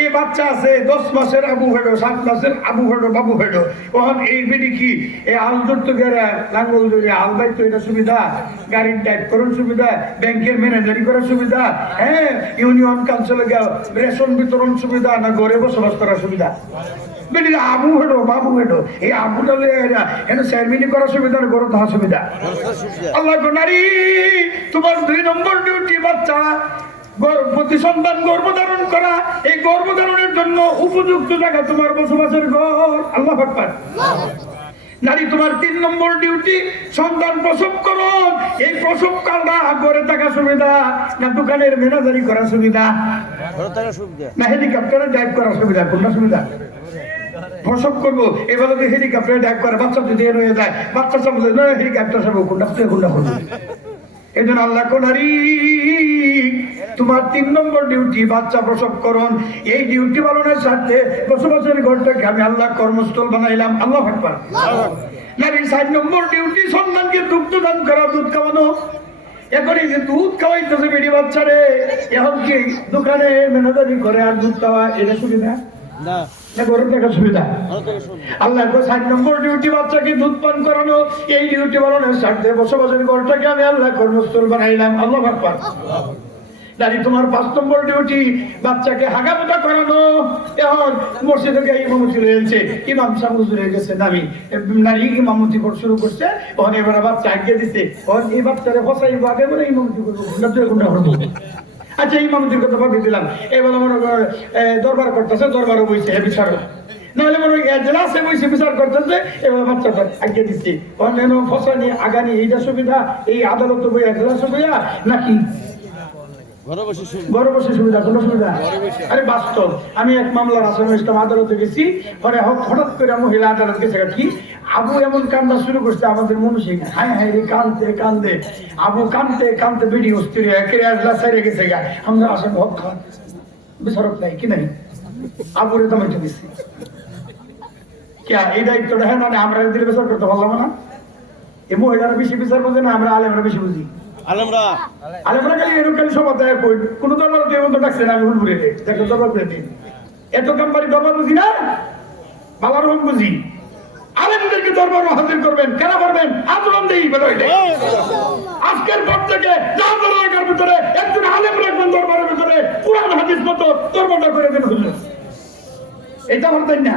এই বাচ্চা আছে 10 মাসের আবু হেডো, 7 মাসের আবু হেডো, বাবু হেডো। ওখান এই বেডি কি এই আল ধরতে গেলে লাঙ্গল ধরে আল বাইতো, এটা সুবিধা? গাড়ির টাইপ করার সুবিধা, ব্যাংকের ম্যানেজারি করার সুবিধা, হ্যাঁ ইউনিয়ন কাউন্সিলে রেশন বিতরণ সুবিধা, না ঘরে বসবাস করার সুবিধা? বেটির আবু হেডো, বাবু হেডো। এই আবুটা চেয়ারম্যানি করার সুবিধা, না ঘরে থাকা সুবিধা? আল্লাহ নারী তোমার 2 নম্বর ডিউটি বাচ্চা প্রতি সন্তান গর্ভধারণ করা। এই গর্ভধারণের জন্য উপযুক্ত জায়গা তোমার বসবাসের ঘর। আল্লাহু আকবার। নারী তোমার 3 নম্বর ডিউটি সন্তান প্রসব করণ। এই প্রসব কালটা ঘরে থাকা সুবিধা, না দোকানের ম্যানেজারি করা সুবিধা, না হেলিকপ্টারে ড্রাইভ করার সুবিধা? কোনটা সুবিধা? প্রসব করবো এবার হেলিকপ্টারে ড্রাইভ করে, বাচ্চা যদি হয়ে যায়, বাচ্চা সামনে হেলিকপ্টার সব কোনটা কোনটা করবে? এই জন্য আল্লাহ নারী তোমার 3 নম্বর ডিউটি বাচ্চা প্রসবকরণ। এই ডিউটি পালনের স্বার্থে বসবাসের ঘরটাকে আমি আল্লাহ কর্মস্থল বানাইলাম। আল্লাহু আকবার। নারীর 4 নম্বর ডিউটি সন্তানকে দুগ্ধ দান করা, দুধ খাওয়ানো। এখন এই যে দুধ খাওয়াইতেছে বেটি বাচ্চারে, এখন কি দোকানে ম্যানেজারি করে আর দুধ খাওয়া, এটা সুবিধা না ঘরে থাকা সুবিধা? আল্লাহ 4 নম্বর ডিউটি বাচ্চাকে দুধ পান করানো। এই ডিউটি পালনের স্বার্থে বসবাসের ঘরটাকে আমি আল্লাহ কর্মস্থল বানাইলাম। আল্লাহু আকবার। নারী তোমার 5 নম্বর ডিউটি বাচ্চাকে হাগামোটা করানো। এখন মসজিদে গিয়ে ইমামতি রয়েছে, ইমাম সাহেব হুজুর হয়ে গেছে, নারী ইমামতি শুরু করছে। ওখানে এবার বাচ্চা আগে দিচ্ছে, ওখানে এই বাচ্চারে ফসাই আগে বলে ইমামতি করবো, ঘন্টা করবো। আচ্ছা ইমামতির কথা ভাবি দিলাম। এবার আমার দরবার করতেছে, দরবারও বইছে বিচারক, নাহলে মনে হয় এজলাসে বইছে বিচার করতেছে। এবার বাচ্চাটা আগে দিচ্ছে, অন্যান্য ফসানি আগানি এইটা সুবিধা? এই আদালত বই এজলাসে বইয়া নাকি ঘরে বসে সুবিধা? কোন সুবিধা? আরে বাস্তব। আমি এক মামলার আসামি ইসলাম আদালতে গেছি, পরে হঠাৎ করে মহিলা আদালত গেছে কি আবু এমন কান্দা শুরু করছে, আমাদের মনুষী হায় হায় রে কান্দতে কান্দে, আবু কান্দতে কান্দতে বেড়ি অস্থির সাইরে গেছে গা। আমরা আসামি হক খান বিচারক নাই কি নাই, আবুরে দমাইতে দিচ্ছি কে এই দায়িত্বটা? হ্যাঁ না আমরা দিলে বিচার করতে পারলাম না? এই মহিলারা বেশি বিচার বুঝে না, আমরা আলেমরা বেশি বুঝি। আলেমরা খালি এরকম খালি সব কোনো দরবার কেউ মতো ডাকছে না, আমি ভুল করে দেখো দরবার করে দিন। এত কোম্পানি দরবার বুঝি না, বাবার রকম বুঝি। আলেমদেরকে দরবার হাজির করবেন, কেন করবেন? আন্দোলন দিই বেরোইলে আজকের পর থেকে এলাকার ভিতরে একজন আলেম রাখবেন দরবারের ভিতরে, কোরআন হাদিস মতো দরবারটা করে দেন হুজুর। এটা বলতেন না।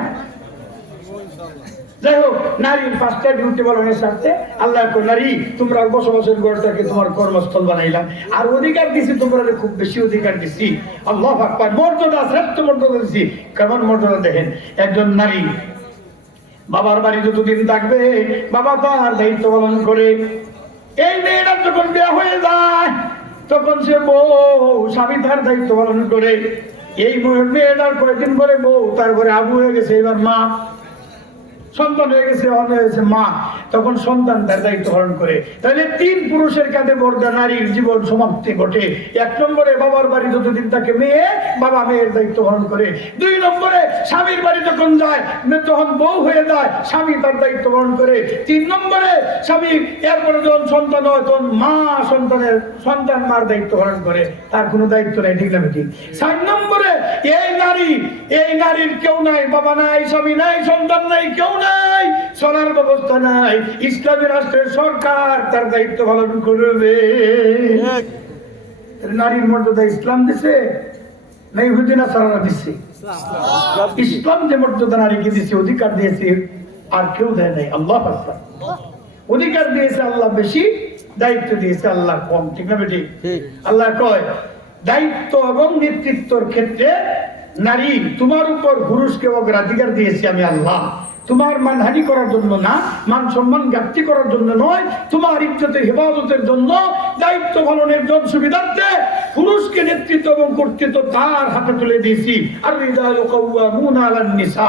যাই হোক, নারীর 5টা ডিউটি পালনের স্বার্থে আল্লাহ নারী তোমরা বসবাসের ঘরটাকে তোমার কর্মস্থল বানাইলাম। আর অধিকার দিছি তোমরা, খুব বেশি অধিকার দিছি। আল্লাহু আকবার। মর্যাদা, শ্রেষ্ঠ মর্যাদা দিছি। কেমন মর্যাদা দেখেন, একজন নারী বাবার বাড়ি যতদিন থাকবে বাবা তার দায়িত্ব পালন করে। এই মেয়েটা যখন বিয়ে হয়ে যায় তখন সে বউ, স্বামী তার দায়িত্ব পালন করে। এই মেয়েটার কয়েকদিন পরে বউ, তারপরে আবু হয়ে গেছে, এবার মা। সন্তান হয়ে গেছে, হয়েছে মা, তখন সন্তান তার দায়িত্ব পালন করে। তাহলে 3 পুরুষের কাঁধে বর্দা নারীর জীবন সমাপ্তি ঘটে। 1 নম্বরে বাবার বাড়ি যতদিন থাকে মেয়ে, বাবা মেয়ের দায়িত্ব পালন করে। 2 নম্বরে স্বামীর বাড়ি যখন যায়, তখন বউ হয়ে যায়, স্বামী তার দায়িত্ব পালন করে। 3 নম্বরে স্বামী, এরপরে যখন সন্তান হয় তখন মা সন্তান মার দায়িত্ব পালন করে, তার কোনো দায়িত্ব নাই, ঠিক না ঠিক? 4 নম্বরে এই নারীর কেউ নাই, বাবা নাই, স্বামী নাই, সন্তান নাই, কেউ নাই, চলার ব্যবস্থা নাই। ইসলামী রাষ্ট্রের সরকার তার দায়িত্ব পালন করবে। নারীর মর্যাদা ইসলাম দিছে না ইহুদি নাসারারা দিছে? ইসলাম যে মর্যাদা নারীকে দিছে, অধিকার দিয়েছে, আর কেউ দেয় নাই। আল্লাহ আকবার। অধিকার দিয়েছে আল্লাহ বেশি, দায়িত্ব দিয়েছে আল্লাহ কম, ঠিক না বেটি? আল্লাহ কয় দায়িত্ব এবং নেতৃত্বর ক্ষেত্রে নারী, তোমার উপর পুরুষকে অগ্রাধিকার দিয়েছি আমি আল্লাহ। তোমার মানহানি করার জন্য না, মান সম্মান ঘাটতি করার জন্য নয়, তোমার ইজ্জতের হেফাজতের জন্য, দায়িত্ব পালনের জন্য সুবিধার্থে পুরুষকে নেতৃত্ব এবং কর্তৃত্ব তার হাতে তুলে দিয়েছি। আর রিজালু কাওয়ামুনা আলান নিসা,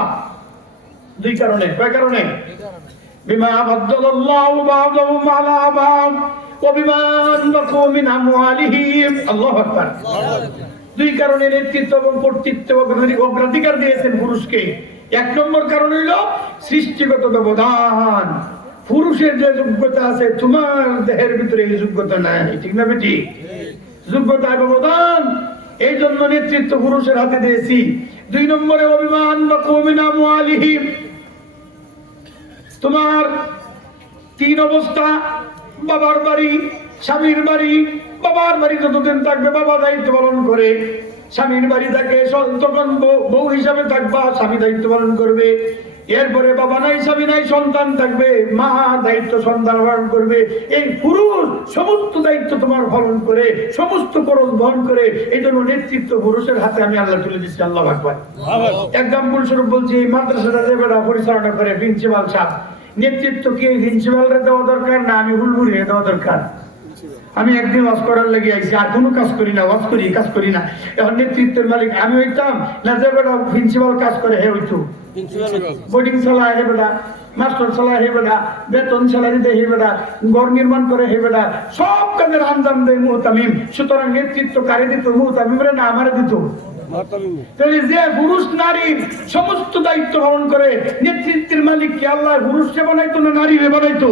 2 কারণে। কয় কারণে? বিমা বাদদালাল্লাহু বা'দাহুম আলা বা'দ ওয়া বিমা আনফাকু মিন আমওয়ালিহিম। আল্লাহু আকবার। 2 কারণে নেতৃত্ব এবং কর্তৃত্ব অগ্রাধিকার দিয়েছেন পুরুষকে। 1 নম্বর কারণ হইল সৃষ্টিগত ব্যবধান। পুরুষের যে যোগ্যতা আছে তোমার দেহের ভিতরে এই যোগ্যতা নাই, ঠিক না বেটি? যোগ্যতার ব্যবধান, এই জন্য নেতৃত্ব পুরুষের হাতে দিয়েছি। 2 নম্বরে অভিমান বা কমিনা মুআলিহিম, তোমার 3 অবস্থা, বাবার বাড়ি, স্বামীর বাড়ি। বাবার বাড়ি যতদিন থাকবে বাবা দায়িত্ব পালন করে, স্বামীর বাড়ি থাকে তখন বউ হিসাবে থাকবা, স্বামী দায়িত্ব পালন করবে। এরপরে বাবা নাই, স্বামী নাই, সন্তান থাকবে, মা দায়িত্ব সন্তান পালন করবে। এই পুরুষ সমস্ত দায়িত্ব তোমার পালন করে, সমস্ত খরচ বহন করে। এই জন্য নেতৃত্ব পুরুষের হাতে আমি আল্লাহ তুলে দিচ্ছি। আল্লাহ আকবার। এক্সাম্পল স্বরূপ বলছি, এই মাদ্রাসাটা যে বেটা পরিচালনা করে প্রিন্সিপাল সাহেব, নেতৃত্ব কি প্রিন্সিপালরা দেওয়া দরকার না আমি হুলমুড়িয়ে দেওয়া দরকার? আমি একদিন ওয়াজ করার লেগে আইছি, আর কোনো কাজ করি না, ওয়াজ করি, কাজ করি না। এখন নেতৃত্বের মালিক আমি হইতাম না, যে বেটা প্রিন্সিপাল কাজ করে হে হইতো, বোর্ডিং চালায় হে বেটা, মাস্টার চালায় হে বেটা, বেতন স্যালারি দেয় হে বেটা, ঘর নির্মাণ করে হে বেটা, সব কাজের আঞ্জাম দেয় মুহতামিম। সুতরাং নেতৃত্ব কারে দিত? মুহতামিমরে না আমারে দিত? তাহলে যে পুরুষ নারীর সমস্ত দায়িত্ব পালন করে, নেতৃত্বের মালিক কি আল্লাহ পুরুষকে বানাইতো না নারীরে বানাইতো?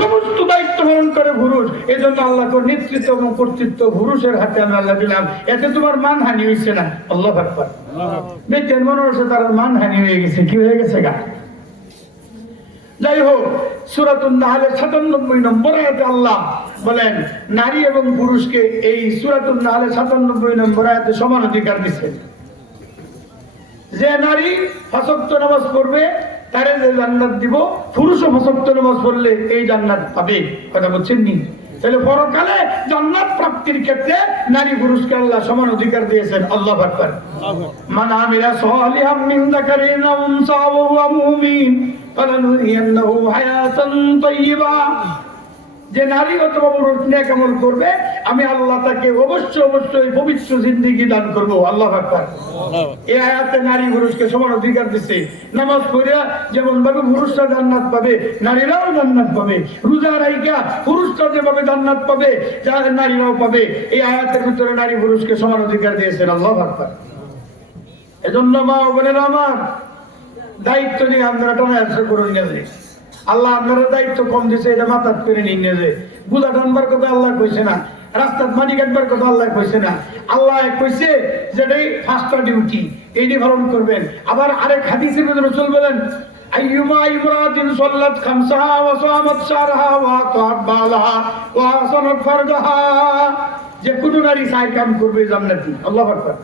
সমস্ত দায়িত্ব পালন করে পুরুষ। এই জন্য আল্লাহ নেতৃত্ব এবং কর্তৃত্ব পুরুষের হাতে আমি আল্লাহ দিলাম। এতে তোমার মানহানি হয়েছে না। আল্লাহু আকবার। দেখেন মনে হচ্ছে তার মানহানি হয়ে গেছে। কি হয়ে গেছে গা? যাই হোক, সূরাতুন নাহলের ৯৭ নম্বর আয়াতে আল্লাহ বলেন নারী এবং পুরুষকে এই সূরাতুন নাহলের ৯৭ নম্বর আয়াতে সমান অধিকার দিচ্ছেন। যে নারী ৫ ওয়াক্ত নামাজ পড়বে তারে যে জান্নাত দিব, পুরুষও ৫ ওয়াক্ত নামাজ পড়লে এই জান্নাত পাবে। কথা বলছেন নি? তাহলে পরকালে জান্নাত প্রাপ্তির ক্ষেত্রে নারী পুরুষকে আল্লাহ সমান অধিকার দিয়েছেন। আল্লাহু আকবার। মান আমিলা সালিহাম মিন যাকারিন আও উনসা ওয়া হুয়া মুমিন ফালানুহিয়ান্নাহু হায়াতান তাইয়্যিবা। যে নারী অথবা পুরুষ নেক আমল করবে, আমি আল্লাহ তাকে অবশ্যই পবিত্র জিন্দেগি দান করবো। আল্লাহু আকবার। এই আয়াতে নারী পুরুষকে সমান অধিকার দিচ্ছে। নামাজ পড়িয়া যেমন ভাবে পুরুষরা জান্নাত পাবে, নারীরাও জান্নাত পাবে। রোজা রাইখা পুরুষরা যেভাবে জান্নাত পাবে, নারীরাও পাবে। এই আয়াতের ভিতরে নারী পুরুষকে সমান অধিকার দিয়েছেন। আল্লাহু আকবার। এজন্য মা ও বোনেরা আমার, দায়িত্ব নিয়ে আপনারা টানা আসা করে নিয়ে আল্লাহ আপনারা দায়িত্ব কম দিয়েছে, এটা মাথাত করে নিয়ে যে বুঝা টানবার কথা আল্লাহ কইছে না, রাস্তার মাটি কাটবার কথা আল্লাহ কইছে না। আল্লাহ কইছে যেটাই ফার্স্ট ডিউটি, এইটি পালন করবেন। আবার আরেক হাদিসের ভিতরে রাসূল বলেন আইয়ুমা ইমরাতিন সাল্লাত খামসাহা ওয়া সামাত শারহা ওয়া আতাত বালাহা ওয়া হাসানাত ফারজাহা, যে কোন নারী 4 কাম করবে জান্নাতি। আল্লাহু আকবার।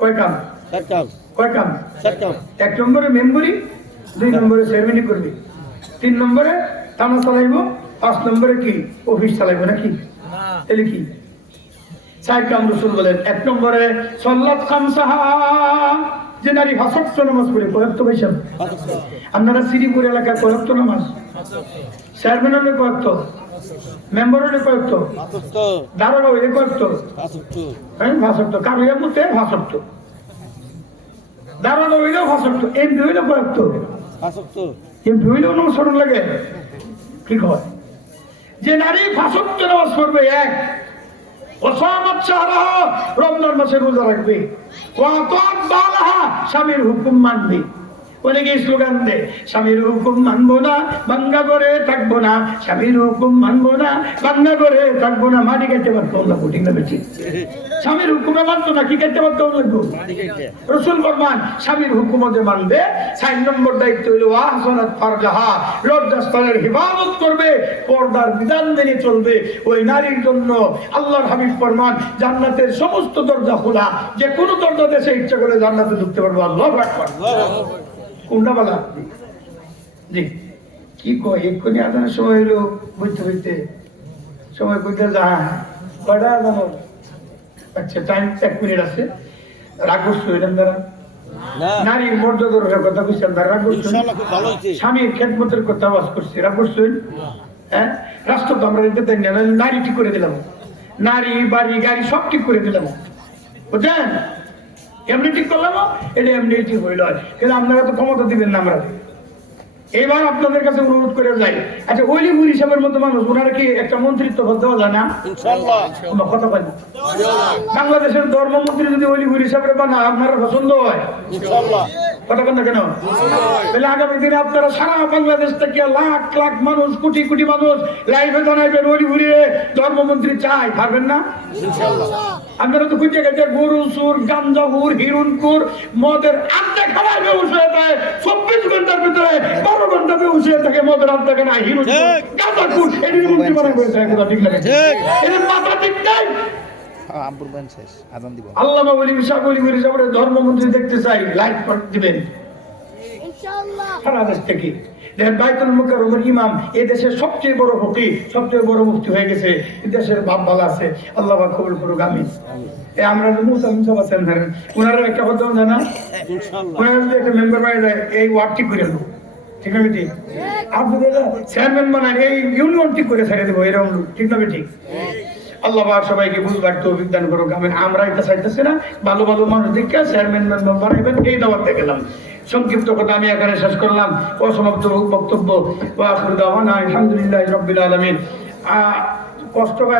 কয় কাম? 4 কাম। কয় কাম? 4 কাম। 1 নম্বরে মেম্বরি, 2 নম্বরে সেরেমনি করবে, 3 নম্বরে থানা চালাইব, 5 নম্বরে কি অফিস চালাইব নাকি? তাহলে কি 4 কাম রাসূল বলেন। 1 নম্বরে সাল্লাত খামসাহা, যে নারী 5 ওয়াক্ত নামাজ পড়ে। কয় ওয়াক্ত ভাইসাব? আপনারা শ্রীপুর এলাকার কয় ওয়াক্ত নামাজ? চেয়ারম্যান হলে কয় ওয়াক্ত? মেম্বার হলে কয় ওয়াক্ত? দারোগা হইলে কয় ওয়াক্ত? 5 ওয়াক্ত। কারুয়া মুতে 5 ওয়াক্ত, দারোগা হইলেও 5 ওয়াক্ত, এমপি হইলে কয় ওয়াক্ত? আসক তো কিন্তু হইলেও অনুসরণ লাগে কি হয় যে নারী ফাঁসত্ব নামাজ পড়বে এক ওসামাত শাহরাহা রমজান মাসে রোজা রাখবে ওয়াতাত বালাহা স্বামীর হুকুম মানবে অনেকে স্লোগান দেয় স্বামীর হুকুম মানবো না বাঙ্গা করে থাকবো না স্বামীর হুকুম মানবো না বাঙ্গা করে থাকবো না মাটি কাটতে পারতো না ঠিক না বেশি স্বামীর হুকুমে মানতো না কি কাটতে পারতো লাগবো রসুল ফরমান স্বামীর হুকুমতে মানবে 4 নম্বর দায়িত্ব হলো আহসানাত ফারজাহা লজ্জাস্থানের হিফাজত করবে পর্দার বিধান মেনে চলবে ওই নারীর জন্য আল্লাহর হাবিব ফরমান জান্নাতের সমস্ত দরজা খোলা যে কোনো দরজা দেশে ইচ্ছা করে জান্নাতে ঢুকতে পারবে আল্লাহু আকবার কোনটা বলা জি কি কয় এক্ষুনি আদানের সময় হইলো বুঝতে বুঝতে সময় বুঝতে যা কয়টা জানো আচ্ছা টাইম 1 মিনিট আছে রাগ করছো এটার দ্বারা না নারীর মর্যাদার কথা বুঝছেন তার রাগ করছো ইনশাআল্লাহ খুব ভালো হইছে স্বামীর খেদমতের কথা আওয়াজ করছি রাগ করছেন হ্যাঁ রাষ্ট্র তো আমরা দিতে দেন না নারী ঠিক করে দিলাম নারী বাড়ি গাড়ি সব ঠিক করে দিলাম বুঝছেন এমনি ঠিক করলাম এটা এমনি ঠিক হইল কিন্তু আপনারা তো ক্ষমতা দিবেন না আমরা এবার আপনাদের কাছে অনুরোধ করে যাই আচ্ছা অলিপুর হিসাবের মতো মানুষ ওনারা কি একটা মন্ত্রিত্ব পদ দেওয়া যায় না ইনশাআল্লাহ কোনো কথা বলেন বাংলাদেশের ধর্মমন্ত্রী যদি অলিপুর হিসাবে বানা আপনারা পছন্দ হয় ইনশাআল্লাহ কথা বলেন না কেন তাহলে আগামী দিনে আপনারা সারা বাংলাদেশ থেকে লাখ লাখ মানুষ কোটি কোটি মানুষ লাইভে জানাইবেন অলিপুরে ধর্মমন্ত্রী চাই পারবেন না ইনশাআল্লাহ আপনারা তো খুঁজে গেছে গরু সুর গাঞ্জাহুর হিরুনপুর মদের আড্ডা খাওয়ার ব্যবসা থাকে 24 ঘন্টার ভিতরে 12 ঘন্টা ব্যবসা থাকে মদের আড্ডা কেনা হিরুন গাঁজাকুর এটির মন্ত্রী বানাই বলছে ঠিক লাগে এদের মাথা ঠিক নাই আব্বুর বেন শেষ আজান দিব আল্লামা বলি বিশাখ বলি বলি সামনে ধর্মমন্ত্রী দেখতে চাই লাইভ দিবেন সারা দেশ থেকে দেখেন বাইতুল মুকাররমের ইমাম এই দেশের সবচেয়ে বড় ফকিহ সবচেয়ে বড় মুফতি হয়ে গেছে এই দেশের বাপ ভালো আছে আল্লাহ পাক কবুল করুক আমিন এই আমরা মুসলিম সব আছেন ধরেন ওনারা একটা কথা জানা ইনশাআল্লাহ ওনারা যদি একটা মেম্বার বানিয়ে দেয় এই ওয়ার্ড ঠিক করে দেবো ঠিক না বেটি আপনি চেয়ারম্যান বানান এই ইউনিয়ন ঠিক করে ছেড়ে দেবো এরকম ঠিক না বেটি আল্লাহ পাক সবাইকে বুঝবার তৌফিক দান করুক আমিন আমরা এটা চাইতেছি না ভালো ভালো মানুষ দেখে চেয়ারম্যান মেম্বার বানাইবেন এই দাওয়াত গেলাম সংক্ষিপ্ত কথা আমি এখানে শেষ করলাম অসমাপ্ত বক্তব্য ওয়া আখিরু দাওয়ানা আলহামদুলিল্লাহি রাব্বিল আলামিন কষ্ট